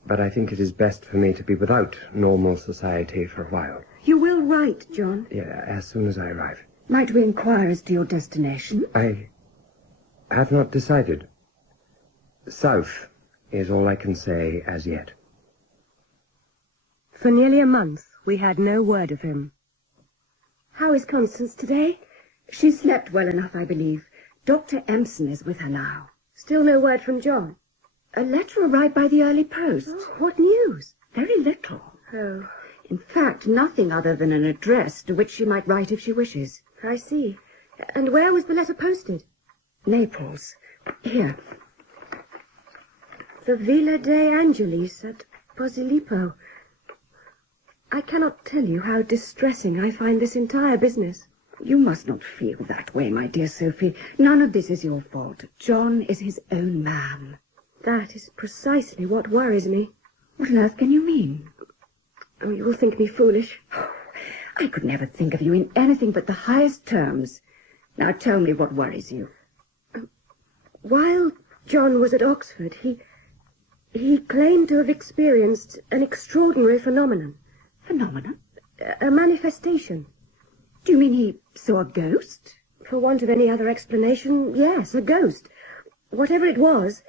but I think it is best for me to be without normal society for a while. You will write, John. Yeah, as soon as I arrive. Might we inquire as to your destination? I have not decided. South is all I can say as yet. For nearly a month, we had no word of him. How is Constance today? She slept well enough, I believe. Dr. Empson is with her now. Still no word from John? A letter arrived by the early post. Oh, what news? Very little. Oh. In fact, nothing other than an address to which she might write if she wishes. I see. And where was the letter posted? Naples. Here. The Villa de Angelis at Posillipo. I cannot tell you how distressing I find this entire business. You must not feel that way, my dear Sophie. None of this is your fault. John is his own man. That is precisely what worries me. What on earth can you mean? Oh, you will think me foolish. Oh, I could never think of you in anything but the highest terms. Now tell me what worries you. While John was at Oxford, he claimed to have experienced an extraordinary phenomenon. Phenomenon? A manifestation. Do you mean he saw a ghost? For want of any other explanation, yes, a ghost. Whatever it was,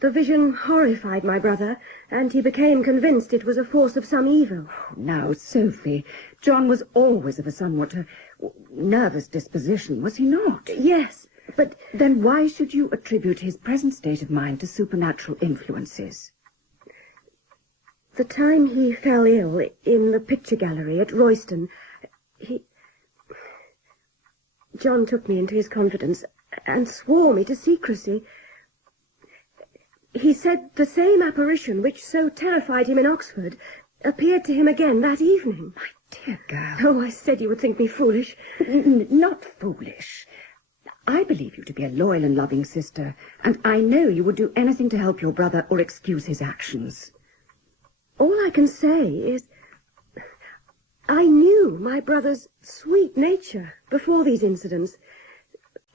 the vision horrified my brother, and he became convinced it was a force of some evil. Now, Sophie, John was always of a somewhat nervous disposition, was he not? Yes, but Then why should you attribute his present state of mind to supernatural influences? the time he fell ill in the picture gallery at Royston, John took me into his confidence and swore me to secrecy. He said the same apparition which so terrified him in Oxford appeared to him again that evening. My dear girl. Oh, I said you would think me foolish. Not foolish. I believe you to be a loyal and loving sister, and I know you would do anything to help your brother or excuse his actions. All I can say is I knew my brother's sweet nature before these incidents.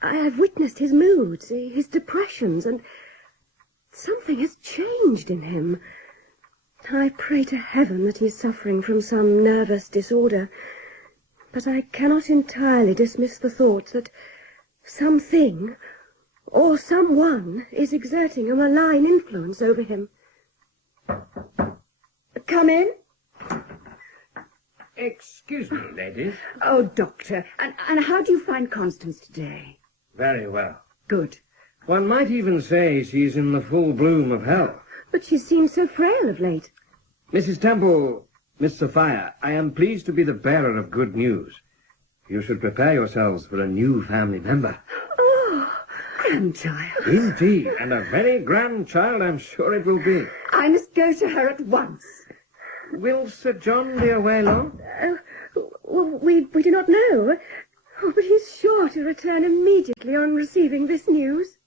I have witnessed his moods, his depressions, and something has changed in him. I pray to heaven that he is suffering from some nervous disorder, but I cannot entirely dismiss the thought that something or someone is exerting a malign influence over him. Come in. Excuse me, ladies. Oh, Doctor, and how do you find Constance today? Very well. Good. One might even say she's in the full bloom of health. But she seems so frail of late. Mrs. Temple, Miss Sophia, I am pleased to be the bearer of good news. You should prepare yourselves for a new family member. Oh, grandchild. Indeed, and a very grand child I'm sure it will be. I must go to her at once. Will Sir John be away long? Well, we do not know. Oh, but he's sure to return immediately on receiving this news.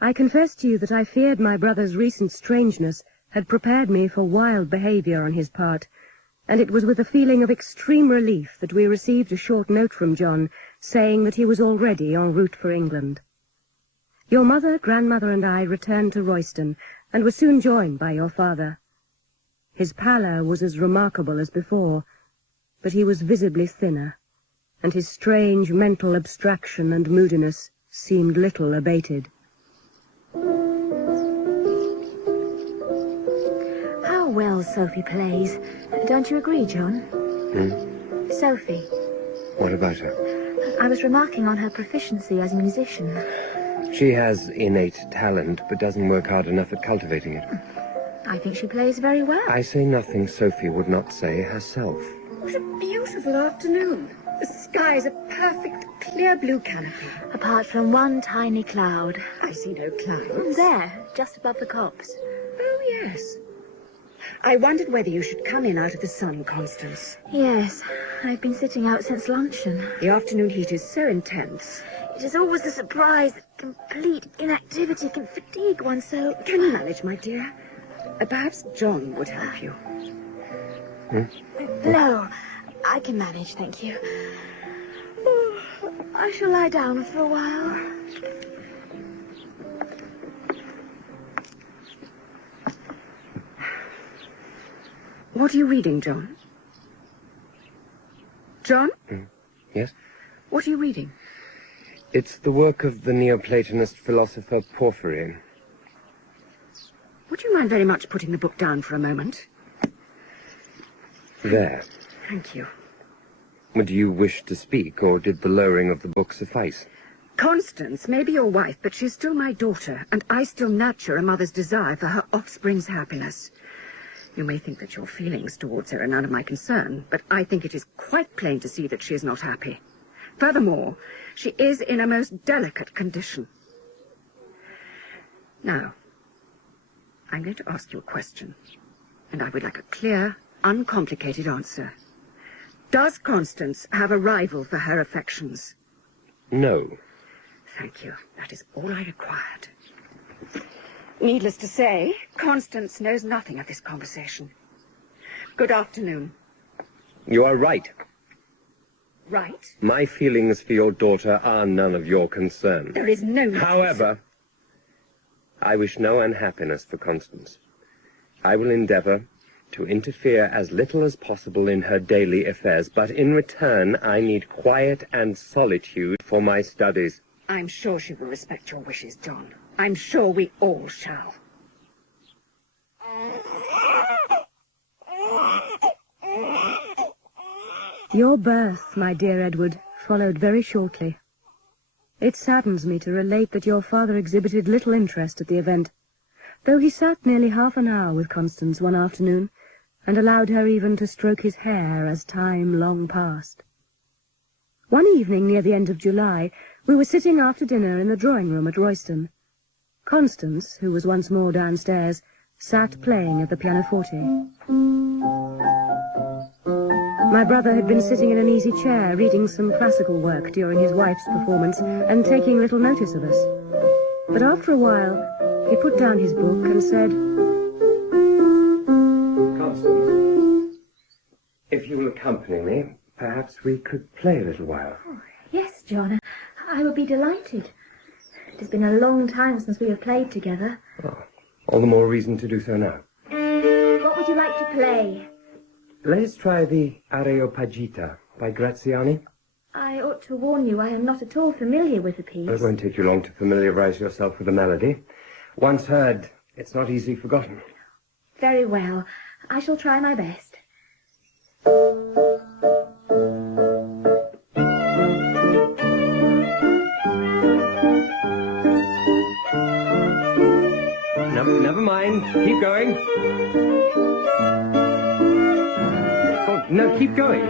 I confess to you that I feared my brother's recent strangeness had prepared me for wild behaviour on his part, and it was with a feeling of extreme relief that we received a short note from John saying that he was already en route for England. Your mother, grandmother, and I returned to Royston, and were soon joined by your father. His pallor was as remarkable as before, but he was visibly thinner, and his strange mental abstraction and moodiness seemed little abated. How well Sophie plays. Don't you agree, John? Sophie. What about her? I was remarking on her proficiency as a musician. She has innate talent, but doesn't work hard enough at cultivating it. I think she plays very well. I say nothing Sophie would not say herself. What a beautiful afternoon. The sky is a perfect clear blue canopy. Apart from one tiny cloud. I see no clouds. There, just above the copse. Oh, yes. I wondered whether you should come in out of the sun, Constance. Yes, I've been sitting out since luncheon. The afternoon heat is so intense. It is always the surprise that complete inactivity can fatigue one so... Can you manage, my dear? Perhaps John would help you. No, I can manage, thank you. Oh, I shall lie down for a while. What are you reading, John? John? Yes? What are you reading? It's the work of the Neoplatonist philosopher Porphyry. Would you mind very much putting the book down for a moment? There. Thank you. Do you wish to speak, or did the lowering of the book suffice? Constance may be your wife, but she's still my daughter, and I still nurture a mother's desire for her offspring's happiness. You may think that your feelings towards her are none of my concern, but I think it is quite plain to see that she is not happy. Furthermore, she is in a most delicate condition. Now, I'm going to ask you a question, and I would like a clear, uncomplicated answer. Does Constance have a rival for her affections? No. Thank you. That is all I required. Needless to say, Constance knows nothing of this conversation. Good afternoon. You are right. Right? My feelings for your daughter are none of your concern. There is no... However, I wish no unhappiness for Constance. I will endeavor to interfere as little as possible in her daily affairs, but in return I need quiet and solitude for my studies. I'm sure she will respect your wishes, John. I'm sure we all shall. Your birth, my dear Edward, followed very shortly. It saddens me to relate that your father exhibited little interest at the event, though he sat nearly half an hour with Constance one afternoon, and allowed her even to stroke his hair as time long passed. One evening near the end of July, we were sitting after dinner in the drawing-room at Royston. Constance, who was once more downstairs, sat playing at the pianoforte. My brother had been sitting in an easy chair reading some classical work during his wife's performance and taking little notice of us. But after a while, he put down his book and said, Constance, if you will accompany me, perhaps we could play a little while. Oh, yes, John. I would be delighted. It has been a long time since we have played together. Oh, all the more reason to do so now. What would you like to play? Let us try the Areopagita by Graziani. I ought to warn you I am not at all familiar with the piece. It won't take you long to familiarize yourself with the melody. Once heard, it's not easily forgotten. Very well. I shall try my best. Never mind. Keep going. Oh, no, keep going.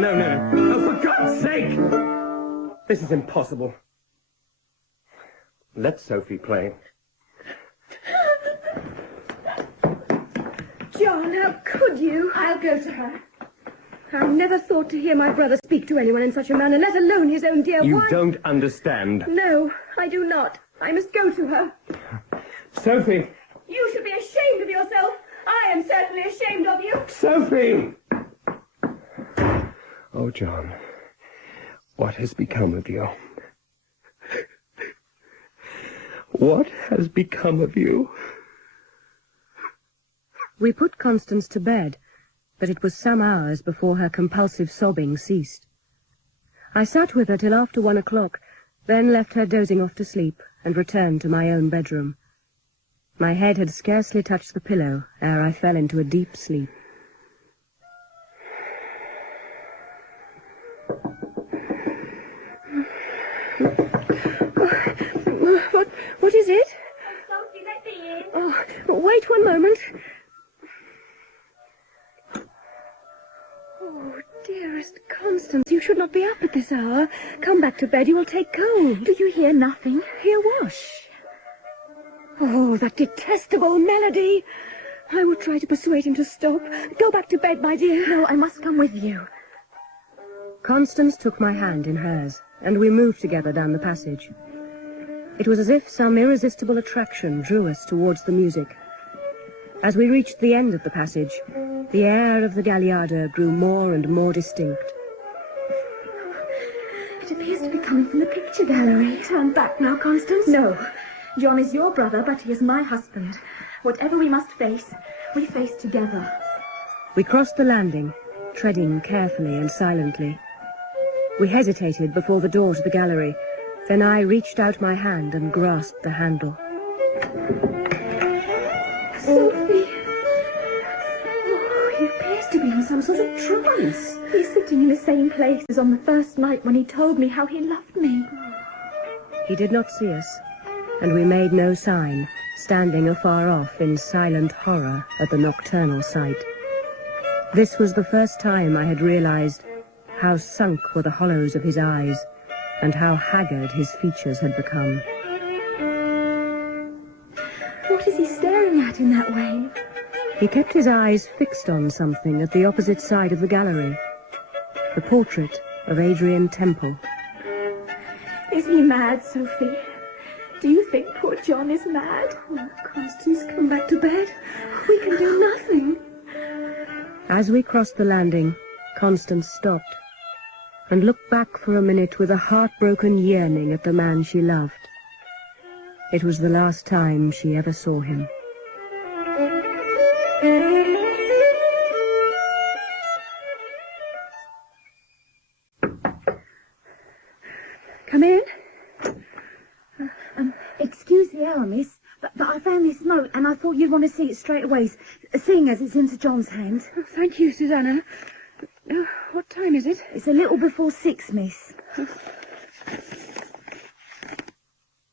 No. Oh, for God's sake! This is impossible. Let Sophie play. John, how could you? I'll go to her. I never thought to hear my brother speak to anyone in such a manner, let alone his own dear You wife. don't understand. No, I do not. I must go to her. Sophie! You should be ashamed of yourself. I am certainly ashamed of you. Sophie! Oh, John, what has become of you? What has become of you? We put Constance to bed, but it was some hours before her compulsive sobbing ceased. I sat with her till after 1 o'clock, then left her dozing off to sleep and returned to my own bedroom. My head had scarcely touched the pillow ere I fell into a deep sleep. What is it? Sophie, let me in. Oh, wait 1 moment. Oh, dearest Constance, you should not be up at this hour. Come back to bed, you will take cold. Do you hear nothing? Hear what? Oh, that detestable melody. I will try to persuade him to stop. Go back to bed, my dear. No, I must come with you. Constance took my hand in hers, and we moved together down the passage. It was as if some irresistible attraction drew us towards the music. As we reached the end of the passage, the air of the Galliarda grew more and more distinct. It appears to be coming from the picture gallery. Turn back now, Constance. No. John is your brother, but he is my husband. Whatever we must face, we face together. We crossed the landing, treading carefully and silently. We hesitated before the door to the gallery. Then I reached out my hand and grasped the handle. Sophie! Oh, he appears to be in some sort of trance. He's sitting in the same place as on the first night when he told me how he loved me. He did not see us, and we made no sign, standing afar off in silent horror at the nocturnal sight. This was the first time I had realized how sunk were the hollows of his eyes, and how haggard his features had become. What is he staring at in that way? He kept his eyes fixed on something at the opposite side of the gallery. The portrait of Adrian Temple. Is he mad, Sophie? Do you think poor John is mad? Oh, Constance, come back to bed. We can do nothing. As we crossed the landing, Constance stopped and looked back for a minute with a heartbroken yearning at the man she loved. It was the last time she ever saw him. Come in. Excuse the hour, miss, but I found this note and I thought you'd want to see it straight away, seeing as it's in Sir John's hands. Oh, thank you, Susanna. What time is it? It's a little before 6, miss.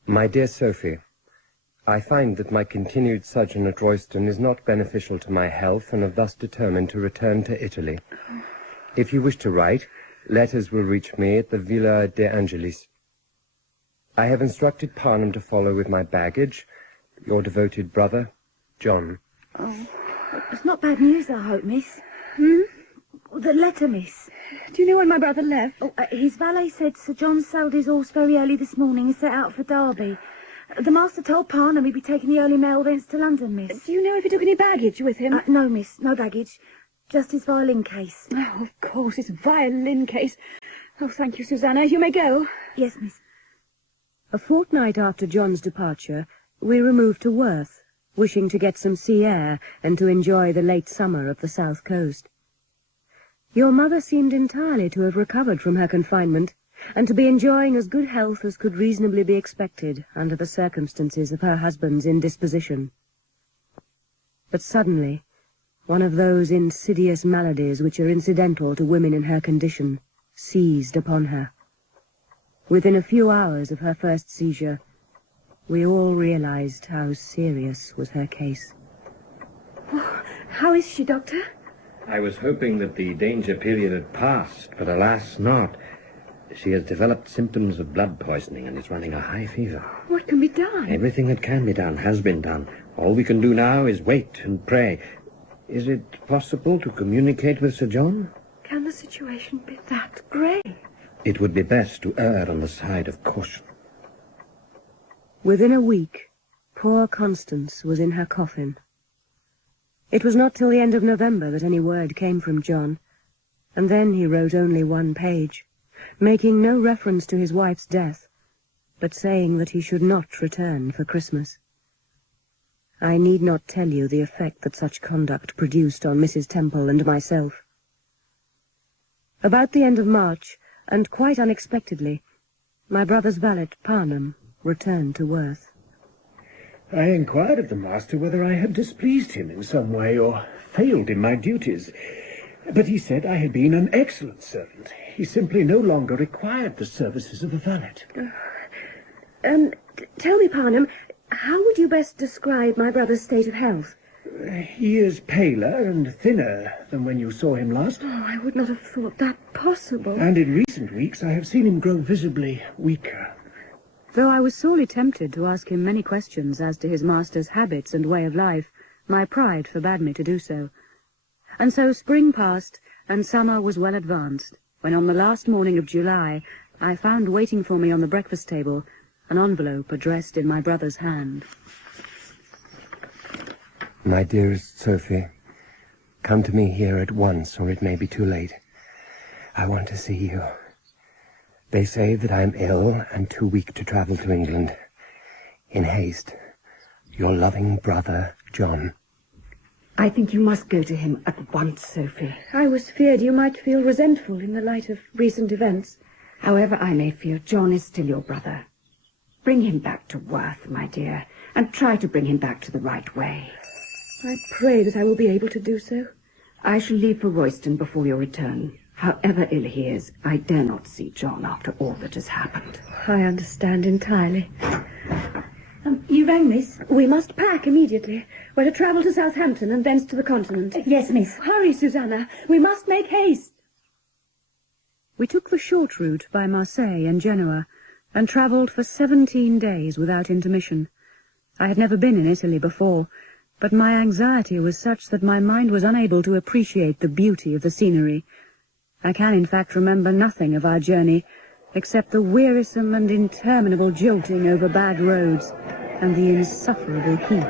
My dear Sophie, I find that my continued sojourn at Royston is not beneficial to my health, and have thus determined to return to Italy. If you wish to write, letters will reach me at the Villa de Angelis. I have instructed Parnham to follow with my baggage. Your devoted brother, John. Oh, it's not bad news, I hope, miss. The letter, miss. Do you know when my brother left? Oh, his valet said Sir John sold his horse very early this morning and set out for Derby. The master told Parnham he'd be taking the early mail thence to London, miss. Do you know if he took any baggage with him? No, miss, no baggage. Just his violin case. Oh, of course, his violin case. Oh, thank you, Susanna. You may go. Yes, miss. A fortnight after John's departure, we removed to Worth, wishing to get some sea air and to enjoy the late summer of the south coast. Your mother seemed entirely to have recovered from her confinement, and to be enjoying as good health as could reasonably be expected under the circumstances of her husband's indisposition. But suddenly, one of those insidious maladies which are incidental to women in her condition seized upon her. Within a few hours of her first seizure, we all realized how serious was her case. Oh, how is she, Doctor? I was hoping that the danger period had passed, but alas not. She has developed symptoms of blood poisoning and is running a high fever. What can be done? Everything that can be done has been done. All we can do now is wait and pray. Is it possible to communicate with Sir John? Can the situation be that grave? It would be best to err on the side of caution. Within a week, poor Constance was in her coffin. It was not till the end of November that any word came from John, and then he wrote only one page, making no reference to his wife's death, but saying that he should not return for Christmas. I need not tell you the effect that such conduct produced on Mrs. Temple and myself. About the end of March, and quite unexpectedly, my brother's valet, Parnham, returned to Worth. I inquired of the master whether I had displeased him in some way or failed in my duties, but he said I had been an excellent servant. He simply no longer required the services of a valet. Tell me, Parnham, how would you best describe my brother's state of health? He is paler and thinner than when you saw him last. Oh, I would not have thought that possible. And in recent weeks I have seen him grow visibly weaker. Though I was sorely tempted to ask him many questions as to his master's habits and way of life, my pride forbade me to do so. And so spring passed, and summer was well advanced, when on the last morning of July I found waiting for me on the breakfast table an envelope addressed in my brother's hand. My dearest Sophie, come to me here at once, or it may be too late. I want to see you. They say that I am ill and too weak to travel to England. In haste, your loving brother, John. I think you must go to him at once, Sophie. I was feared you might feel resentful in the light of recent events. However I may feel, John is still your brother. Bring him back to Worth, my dear, and try to bring him back to the right way. I pray that I will be able to do so. I shall leave for Royston before your return. However ill he is, I dare not see John after all that has happened. I understand entirely. You rang, miss? We must pack immediately. We're to travel to Southampton and thence to the continent. Yes, miss. Hurry, Susanna. We must make haste. We took the short route by Marseille and Genoa, and travelled for 17 days without intermission. I had never been in Italy before, but my anxiety was such that my mind was unable to appreciate the beauty of the scenery. I can, in fact, remember nothing of our journey, except the wearisome and interminable jolting over bad roads and the insufferable heat.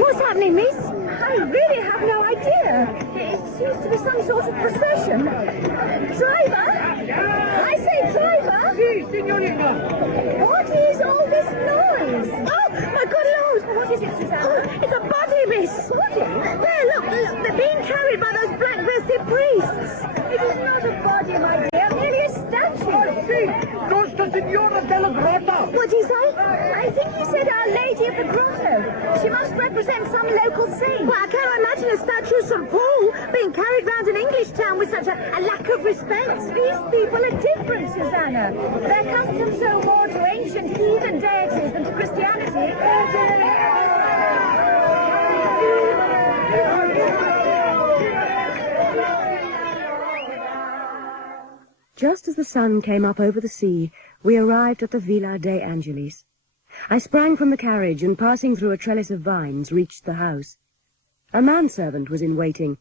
What's happening, miss? I really have no idea. It seems to be some sort of procession. Driver? I say, driver! Si, signorina! What is all this noise? Oh, my good Lord! What is it, Susanna? Oh, it's a body, miss. Body? There, look, they're being carried by those black-vested priests. It is not a body, my dear, merely a statue. Si, Signora della Grotta! What'd he say? I think he said Our Lady of the Grotto. She must represent some local saint. Well, I can't imagine a statue of St. Paul being carried round an English town with such a lack of respect. These people are different, Susanna. Their customs owe more to ancient heathen deities than to Christianity. Just as the sun came up over the sea, we arrived at the Villa de Angelis. I sprang from the carriage and, passing through a trellis of vines, reached the house. A manservant was in waiting.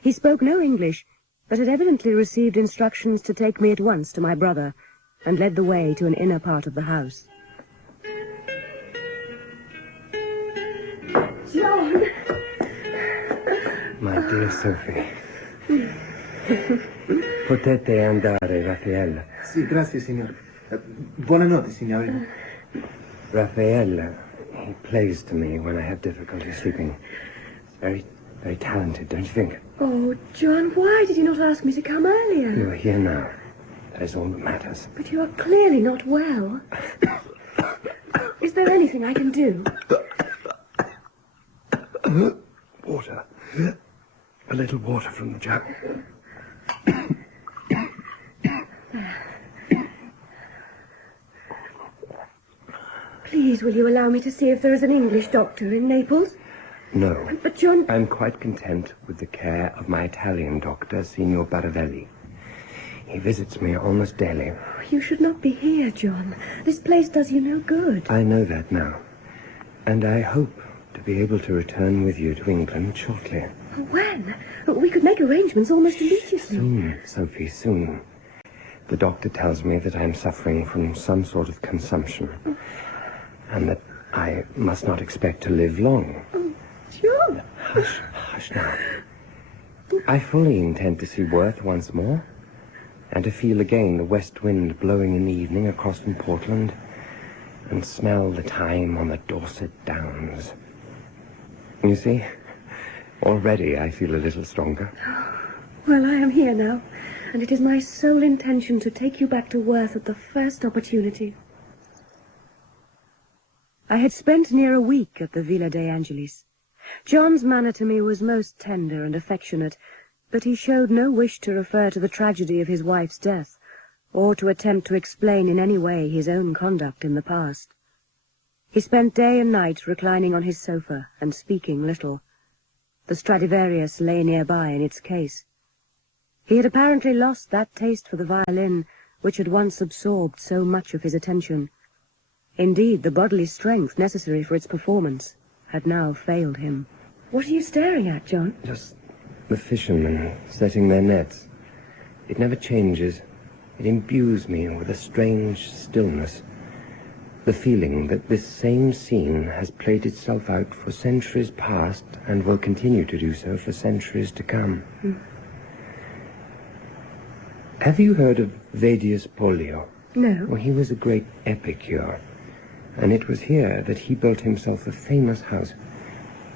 He spoke no English, but had evidently received instructions to take me at once to my brother, and led the way to an inner part of the house. John! My dear Sophie. Potete andare, Raffaella. Sì, grazie, signor. Buonanotte, signore. Raffaella, he plays to me when I have difficulty sleeping. Very, very talented, don't you think? Oh, John, why did you not ask me to come earlier? You are here now. That is all that matters. But you are clearly not well. Is there anything I can do? Water. A little water from the jug. Please, will you allow me to see if there is an English doctor in Naples? No. But, John... I'm quite content with the care of my Italian doctor, Signor Baravelli. He visits me almost daily. You should not be here, John. This place does you no good. I know that now. And I hope to be able to return with you to England shortly. When? We could make arrangements almost immediately. Soon, Sophie, soon. The doctor tells me that I'm suffering from some sort of consumption, and that I must not expect to live long. Oh, John! Hush, hush now. I fully intend to see Worth once more, and to feel again the west wind blowing in the evening across from Portland, and smell the thyme on the Dorset Downs. You see, already I feel a little stronger. Well, I am here now, and it is my sole intention to take you back to Worth at the first opportunity. I had spent near a week at the Villa de Angelis. John's manner to me was most tender and affectionate, but he showed no wish to refer to the tragedy of his wife's death, or to attempt to explain in any way his own conduct in the past. He spent day and night reclining on his sofa and speaking little. The Stradivarius lay nearby in its case. He had apparently lost that taste for the violin which had once absorbed so much of his attention. Indeed, the bodily strength necessary for its performance had now failed him. What are you staring at, John? Just the fishermen setting their nets. It never changes. It imbues me with a strange stillness. The feeling that this same scene has played itself out for centuries past and will continue to do so for centuries to come. Have you heard of Vedius Pollio? No. Well, he was a great epicure, and it was here that he built himself a famous house.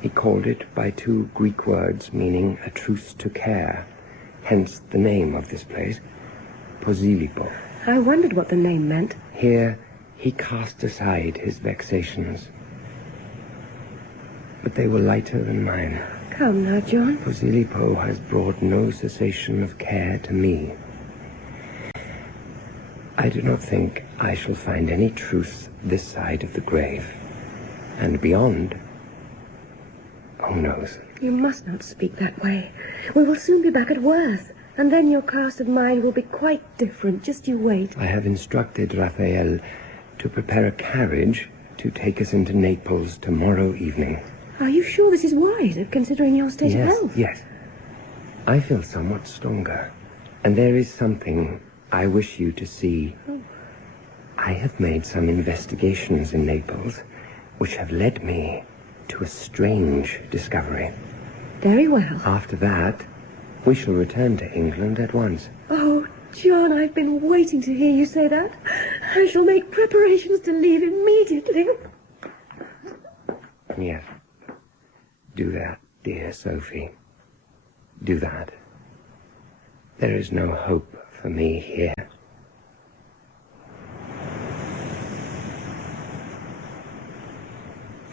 He called it by two Greek words meaning a truce to care, hence the name of this place, Posillipo. I wondered what the name meant. Here he cast aside his vexations, but they were lighter than mine. Come now, John. Posillipo has brought no cessation of care to me. I do not think I shall find any truth this side of the grave, and beyond, who knows? You must not speak that way. We will soon be back at Worth, and then your cast of mind will be quite different. Just you wait. I have instructed Raphael to prepare a carriage to take us into Naples tomorrow evening. Are you sure this is wise, considering your state of health? Yes. I feel somewhat stronger, and there is something I wish you to see. I have made some investigations in Naples, which have led me to a strange discovery. Very well. After that, we shall return to England at once. Oh, John, I've been waiting to hear you say that. I shall make preparations to leave immediately. Yes. Do that, dear Sophie. Do that. There is no hope for me here.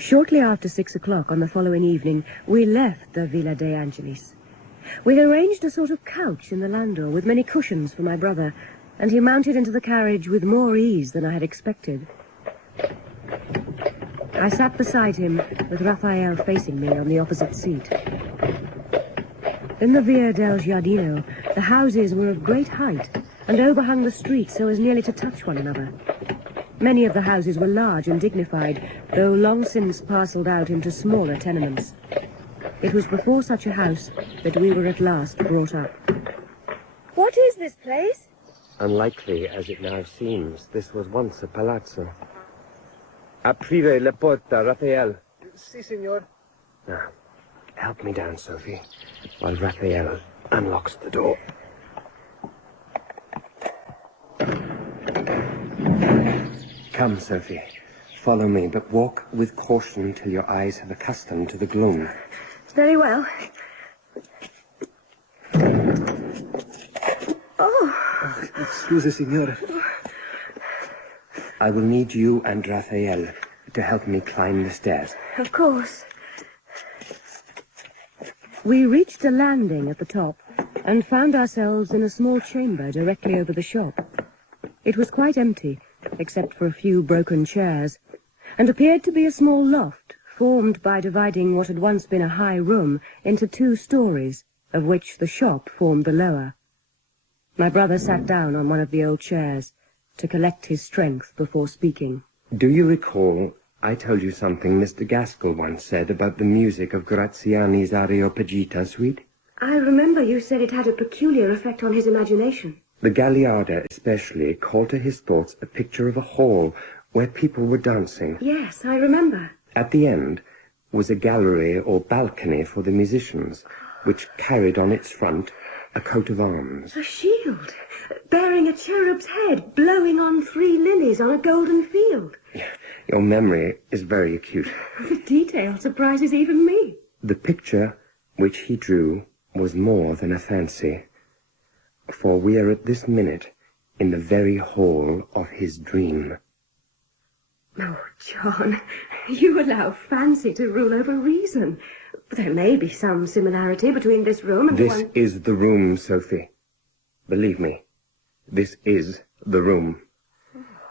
Shortly after 6 o'clock on the following evening, we left the Villa de Angelis. We arranged a sort of couch in the landau with many cushions for my brother, and he mounted into the carriage with more ease than I had expected. I sat beside him, with Raphael facing me on the opposite seat. In the Via del Giardino, the houses were of great height and overhung the street so as nearly to touch one another. Many of the houses were large and dignified, though long since parcelled out into smaller tenements. It was before such a house that we were at last brought up. What is this place? Unlikely as it now seems, this was once a palazzo. Aprire la porta, Raphael. Si, signor. Now, help me down, Sophie, while Raphael unlocks the door. Come, Sophie. Follow me, but walk with caution till your eyes have accustomed to the gloom. Very well. Excuse, signore. I will need you and Raphael to help me climb the stairs. Of course. We reached a landing at the top and found ourselves in a small chamber directly over the shop. It was quite empty, except for a few broken chairs, and appeared to be a small loft, formed by dividing what had once been a high room into 2 stories, of which the shop formed the lower. My brother sat down on one of the old chairs to collect his strength before speaking. Do you recall I told you something Mr. Gaskell once said about the music of Graziani's Areopagita suite? I remember you said it had a peculiar effect on his imagination. The Gagliarda especially called to his thoughts a picture of a hall where people were dancing. Yes, I remember. At the end was a gallery or balcony for the musicians, which carried on its front a coat of arms. A shield, bearing a cherub's head, blowing on 3 lilies on a golden field. Your memory is very acute. The detail surprises even me. The picture which he drew was more than a fancy, for we are at this minute in the very hall of his dream. Oh, John, you allow fancy to rule over reason. There may be some similarity between this room and the one... This is the room, Sophie. Believe me, this is the room.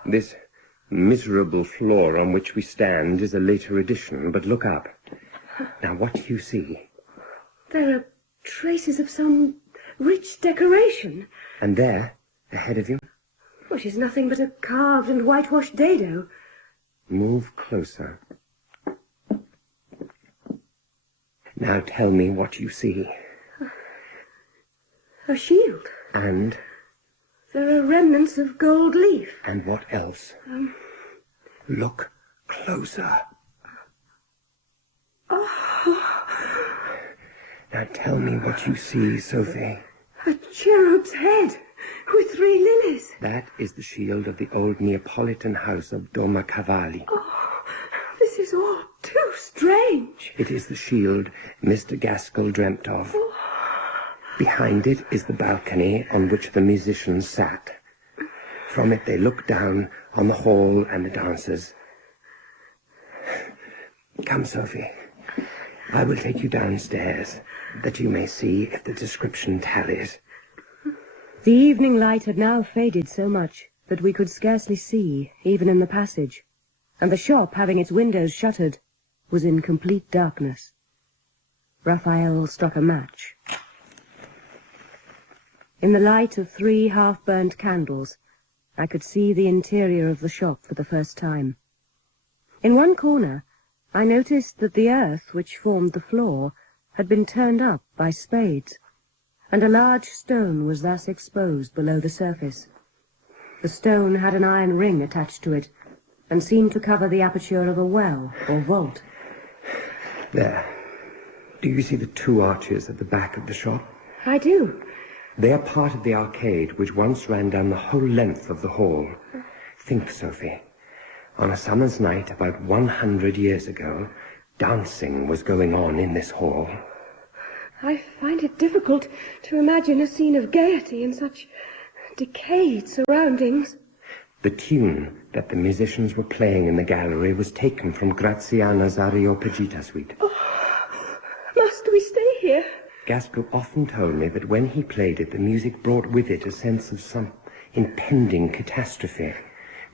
This miserable floor on which we stand is a later addition, but look up. Now, what do you see? There are traces of some rich decoration. And there, ahead of you? Which is nothing but a carved and whitewashed dado. Move closer. Now tell me what you see. A shield. And? There are remnants of gold leaf. And what else? Look closer. Oh. Now tell me what you see, Sophie. A cherub's head with 3 lilies. That is the shield of the old Neapolitan house of Domacavalli. Oh, this is all too strange. It is the shield Mr. Gaskell dreamt of. Oh. Behind it is the balcony on which the musicians sat. From it they looked down on the hall and the dancers. Come, Sophie. I will take you downstairs, that you may see if the description tallies. The evening light had now faded so much that we could scarcely see, even in the passage, and the shop, having its windows shuttered, was in complete darkness. Raphael struck a match. In the light of 3 half-burnt candles, I could see the interior of the shop for the first time. In one corner, I noticed that the earth which formed the floor had been turned up by spades, and a large stone was thus exposed below the surface. The stone had an iron ring attached to it, and seemed to cover the aperture of a well or vault. There. Do you see the 2 arches at the back of the shop? I do. They are part of the arcade which once ran down the whole length of the hall. Think, Sophie. On a summer's night about 100 years ago, dancing was going on in this hall. I find it difficult to imagine a scene of gaiety in such decayed surroundings. The tune that the musicians were playing in the gallery was taken from Graziana's Areopagita suite. Must we stay here? Gaskell often told me that when he played it, the music brought with it a sense of some impending catastrophe,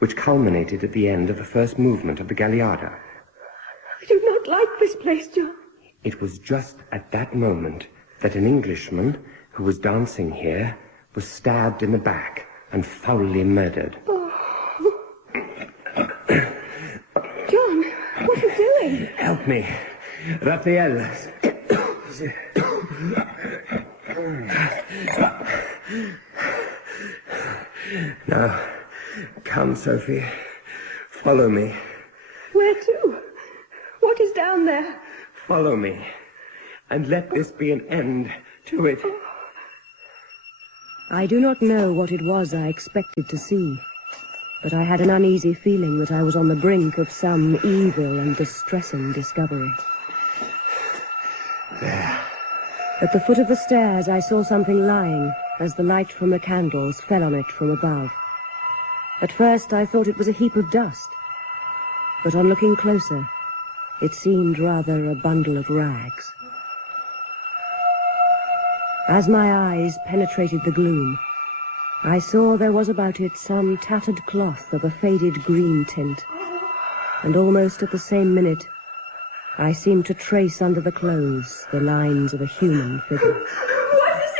which culminated at the end of the first movement of the Gagliarda. I do not like this place, John. It was just at that moment that an Englishman who was dancing here was stabbed in the back and foully murdered. John, what are you doing? Help me. Raphael. Now, come, Sophie. Follow me. Where to? What is down there? Follow me. And let this be an end to it. I do not know what it was I expected to see, but I had an uneasy feeling that I was on the brink of some evil and distressing discovery. There. At the foot of the stairs I saw something lying as the light from the candles fell on it from above. At first I thought it was a heap of dust, but on looking closer, it seemed rather a bundle of rags. As my eyes penetrated the gloom, I saw there was about it some tattered cloth of a faded green tint, and almost at the same minute, I seemed to trace under the clothes the lines of a human figure. What is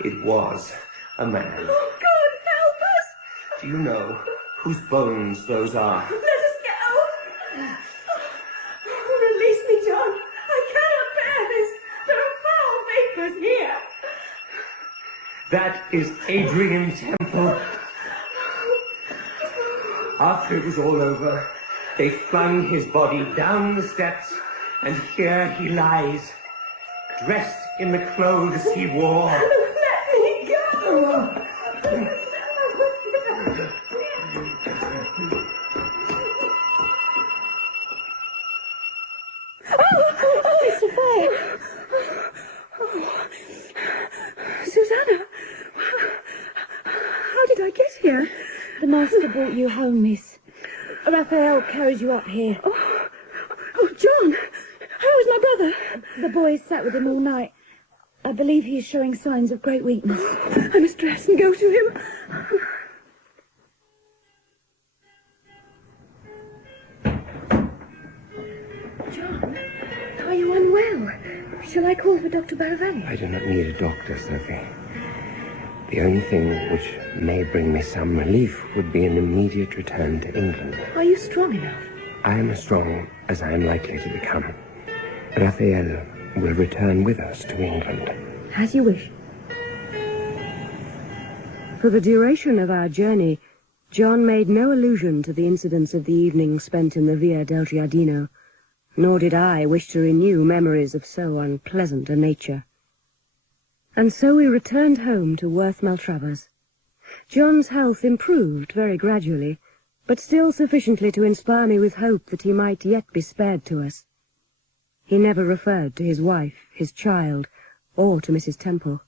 it? It was a man. Oh, God, help us! Do you know whose bones those are? Let us go! Oh, release me, John. I cannot bear this. There are foul vapors here. That is Adrian Temple. After it was all over, they flung his body down the steps, and here he lies, dressed in the clothes he wore. Let me go! Susanna, how did I get here? The master brought you home, miss. Raphael carried you up here. Oh, John, how is my brother? The boys sat with him all night. I believe he is showing signs of great weakness. I must dress and go to him. John, are you unwell? Shall I call for Dr. Baravelli? I do not need a doctor, Sophie. The only thing which may bring me some relief would be an immediate return to England. Are you strong enough? I am as strong as I am likely to become. Raphael will return with us to England. As you wish. For the duration of our journey, John made no allusion to the incidents of the evening spent in the Via del Giardino, nor did I wish to renew memories of so unpleasant a nature. And so we returned home to Worth Maltravers. John's health improved very gradually, but still sufficiently to inspire me with hope that he might yet be spared to us. He never referred to his wife, his child, or to Mrs. Temple.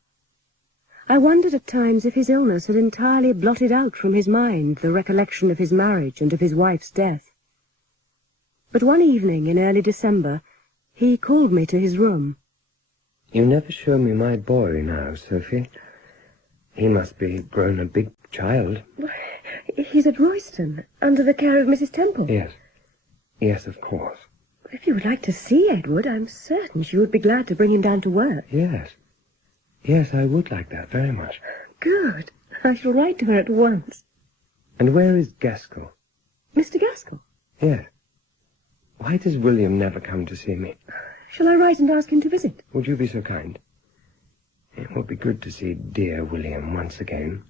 I wondered at times if his illness had entirely blotted out from his mind the recollection of his marriage and of his wife's death. But one evening in early December, he called me to his room. You never show me my boy now, Sophie. He must be grown a big child. He's at Royston, under the care of Mrs. Temple. Yes. Yes, of course. If you would like to see Edward, I'm certain she would be glad to bring him down to work. Yes. Yes, I would like that very much. Good. I shall write to her at once. And where is Gaskell? Mr. Gaskell? Yes. Why does William never come to see me? Shall I write and ask him to visit? Would you be so kind? It would be good to see dear William once again.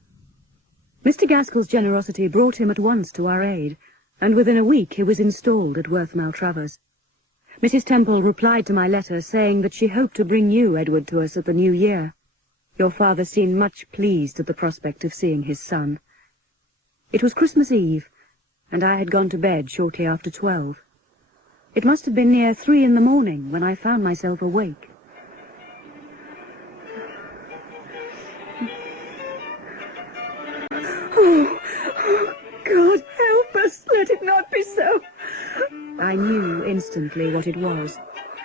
Mr. Gaskell's generosity brought him at once to our aid, and within a week he was installed at Worth Maltravers. Mrs. Temple replied to my letter saying that she hoped to bring you, Edward, to us at the new year. Your father seemed much pleased at the prospect of seeing his son. It was Christmas Eve, and I had gone to bed shortly after 12. It must have been near 3 in the morning when I found myself awake. Oh, instantly what it was,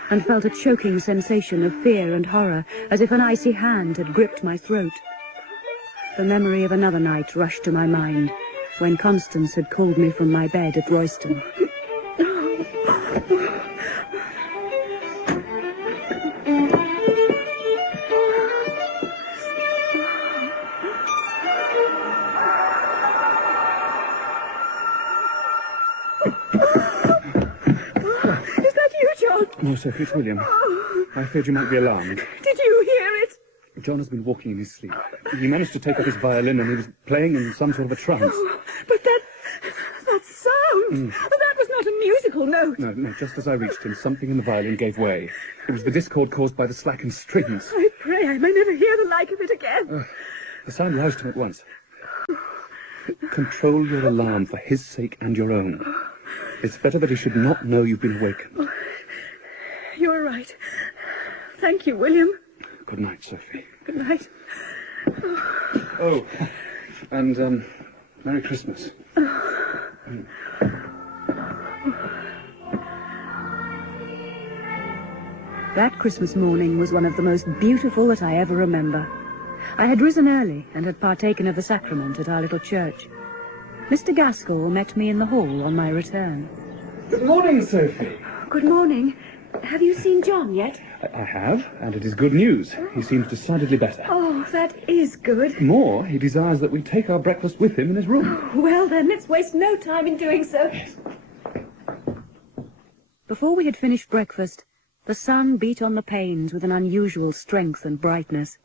and felt a choking sensation of fear and horror, as if an icy hand had gripped my throat. The memory of another night rushed to my mind, when Constance had called me from my bed at Royston. No, Sophie, it's William. I feared you might be alarmed. Did you hear it? John has been walking in his sleep. He managed to take up his violin and he was playing in some sort of a trance. Oh, but that sound, that was not a musical note. No, just as I reached him, something in the violin gave way. It was the discord caused by the slackened strings. I pray I may never hear the like of it again. The sound roused him at once. Control your alarm for his sake and your own. It's better that he should not know you've been awakened. You're right. Thank you, William. Good night, Sophie. Good night. Oh, and, Merry Christmas. That Christmas morning was one of the most beautiful that I ever remember. I had risen early and had partaken of the sacrament at our little church. Mr. Gaskell met me in the hall on my return. Good morning, Sophie. Good morning. Have you seen John yet? I have, and it is good news. He seems decidedly better. Oh, that is good. More, he desires that we take our breakfast with him in his room. Well, then, let's waste no time in doing so. Before we had finished breakfast, the sun beat on the panes with an unusual strength and brightness.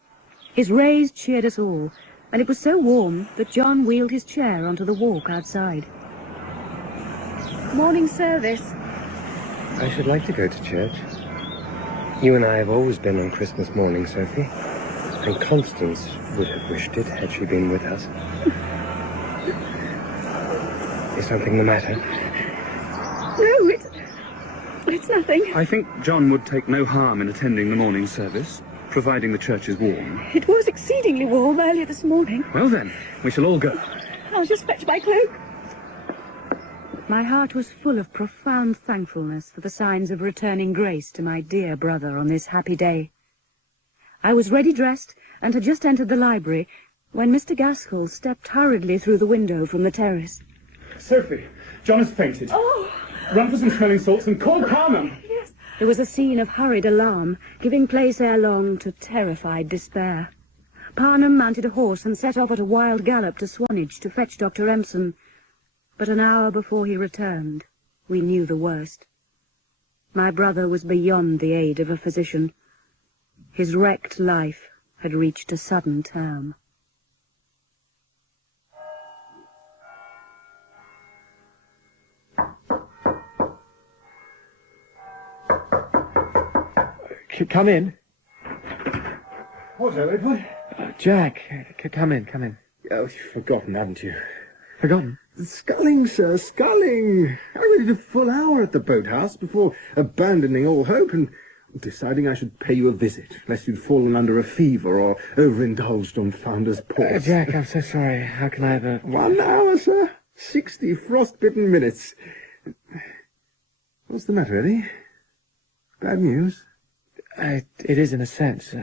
His rays cheered us all, and it was so warm that John wheeled his chair onto the walk outside. Morning service. I should like to go to church. You and I have always been on Christmas morning, Sophie. And Constance would have wished it had she been with us. Is something the matter? No, it's nothing. I think John would take no harm in attending the morning service, providing the church is warm. It was exceedingly warm earlier this morning. Well then, we shall all go. I'll just fetch my cloak. My heart was full of profound thankfulness for the signs of returning grace to my dear brother on this happy day. I was ready dressed and had just entered the library when Mr. Gaskell stepped hurriedly through the window from the terrace. Sophie, John has fainted. Oh! Run for some smelling salts and call Carmen. Yes. There was a scene of hurried alarm, giving place ere long to terrified despair. Parnham mounted a horse and set off at a wild gallop to Swanage to fetch Dr. Empson. But an hour before he returned, we knew the worst. My brother was beyond the aid of a physician. His wrecked life had reached a sudden term. Come in. What, Edward? Jack, come in. Oh, you've forgotten, haven't you? Forgotten? Sculling, sir, sculling. I waited a full hour at the boathouse before abandoning all hope and deciding I should pay you a visit, lest you'd fallen under a fever or overindulged on Founder's Port. Jack, I'm so sorry. How can I ever... 1 hour, sir. 60 frostbitten minutes. What's the matter, Eddie? Bad news? It is in a sense.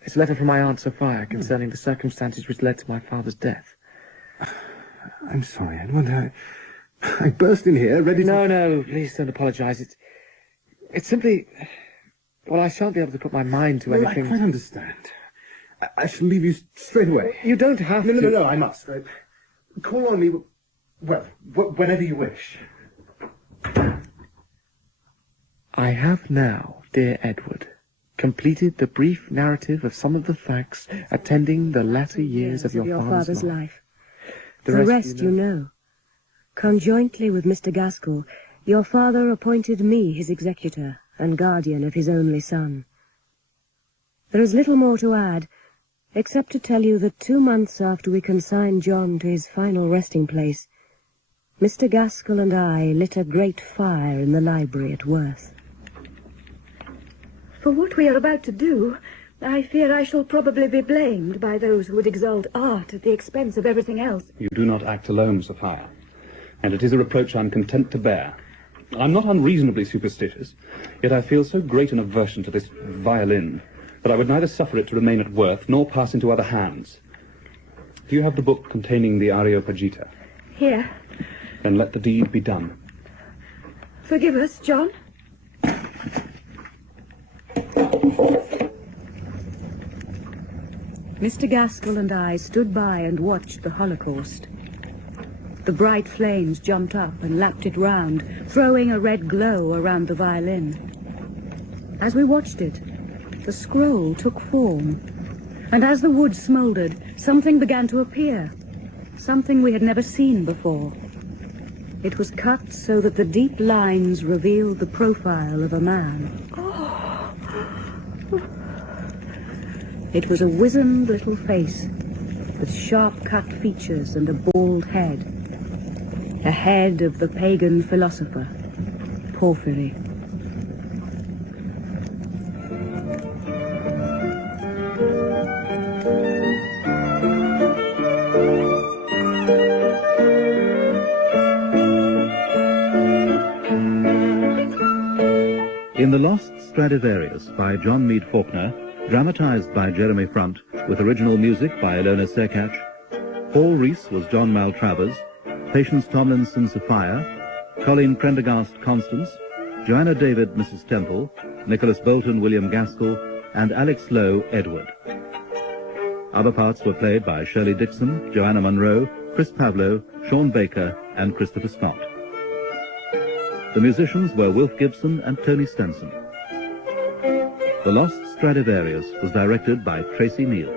It's a letter from my Aunt Sophia concerning the circumstances which led to my father's death. I'm sorry, Edward. I burst in here, ready to... No, please don't apologise. It's simply... Well, I shan't be able to put my mind to anything... I quite understand. I shall leave you straight away. You don't have to... No, I must. Call on me, well, whenever you wish. I have now, dear Edward, completed the brief narrative of some of the facts attending the latter years of your father's life. The rest you know. Conjointly with Mr. Gaskell, your father appointed me his executor and guardian of his only son. There is little more to add, except to tell you that 2 months after we consigned John to his final resting place, Mr. Gaskell and I lit a great fire in the library at Worth. For what we are about to do, I fear I shall probably be blamed by those who would exalt art at the expense of everything else. You do not act alone, Sophia, and it is a reproach I'm content to bear. I'm not unreasonably superstitious, yet I feel so great an aversion to this violin that I would neither suffer it to remain at Worth nor pass into other hands. Do you have the book containing the Areopagita? Here. Then let the deed be done. Forgive us, John. Mr. Gaskell and I stood by and watched the Holocaust. The bright flames jumped up and lapped it round, throwing a red glow around the violin. As we watched it, the scroll took form, and as the wood smouldered, something began to appear, something we had never seen before. It was cut so that the deep lines revealed the profile of a man. It was a wizened little face, with sharp-cut features and a bald head. A head of the pagan philosopher, Porphyry. In The Lost Stradivarius by John Mead Faulkner, dramatized by Jeremy Front, with original music by Ilona Serkach, Paul Rees was John Maltravers, Patience Tomlinson Sophia, Colleen Prendergast Constance, Joanna David Mrs. Temple, Nicholas Bolton William Gaskell, and Alex Lowe Edward. Other parts were played by Shirley Dixon, Joanna Munro, Chris Pavlo, Sean Baker, and Christopher Scott. The musicians were Wilf Gibson and Tony Stenson. The Lost Stradivarius was directed by Tracy Neal.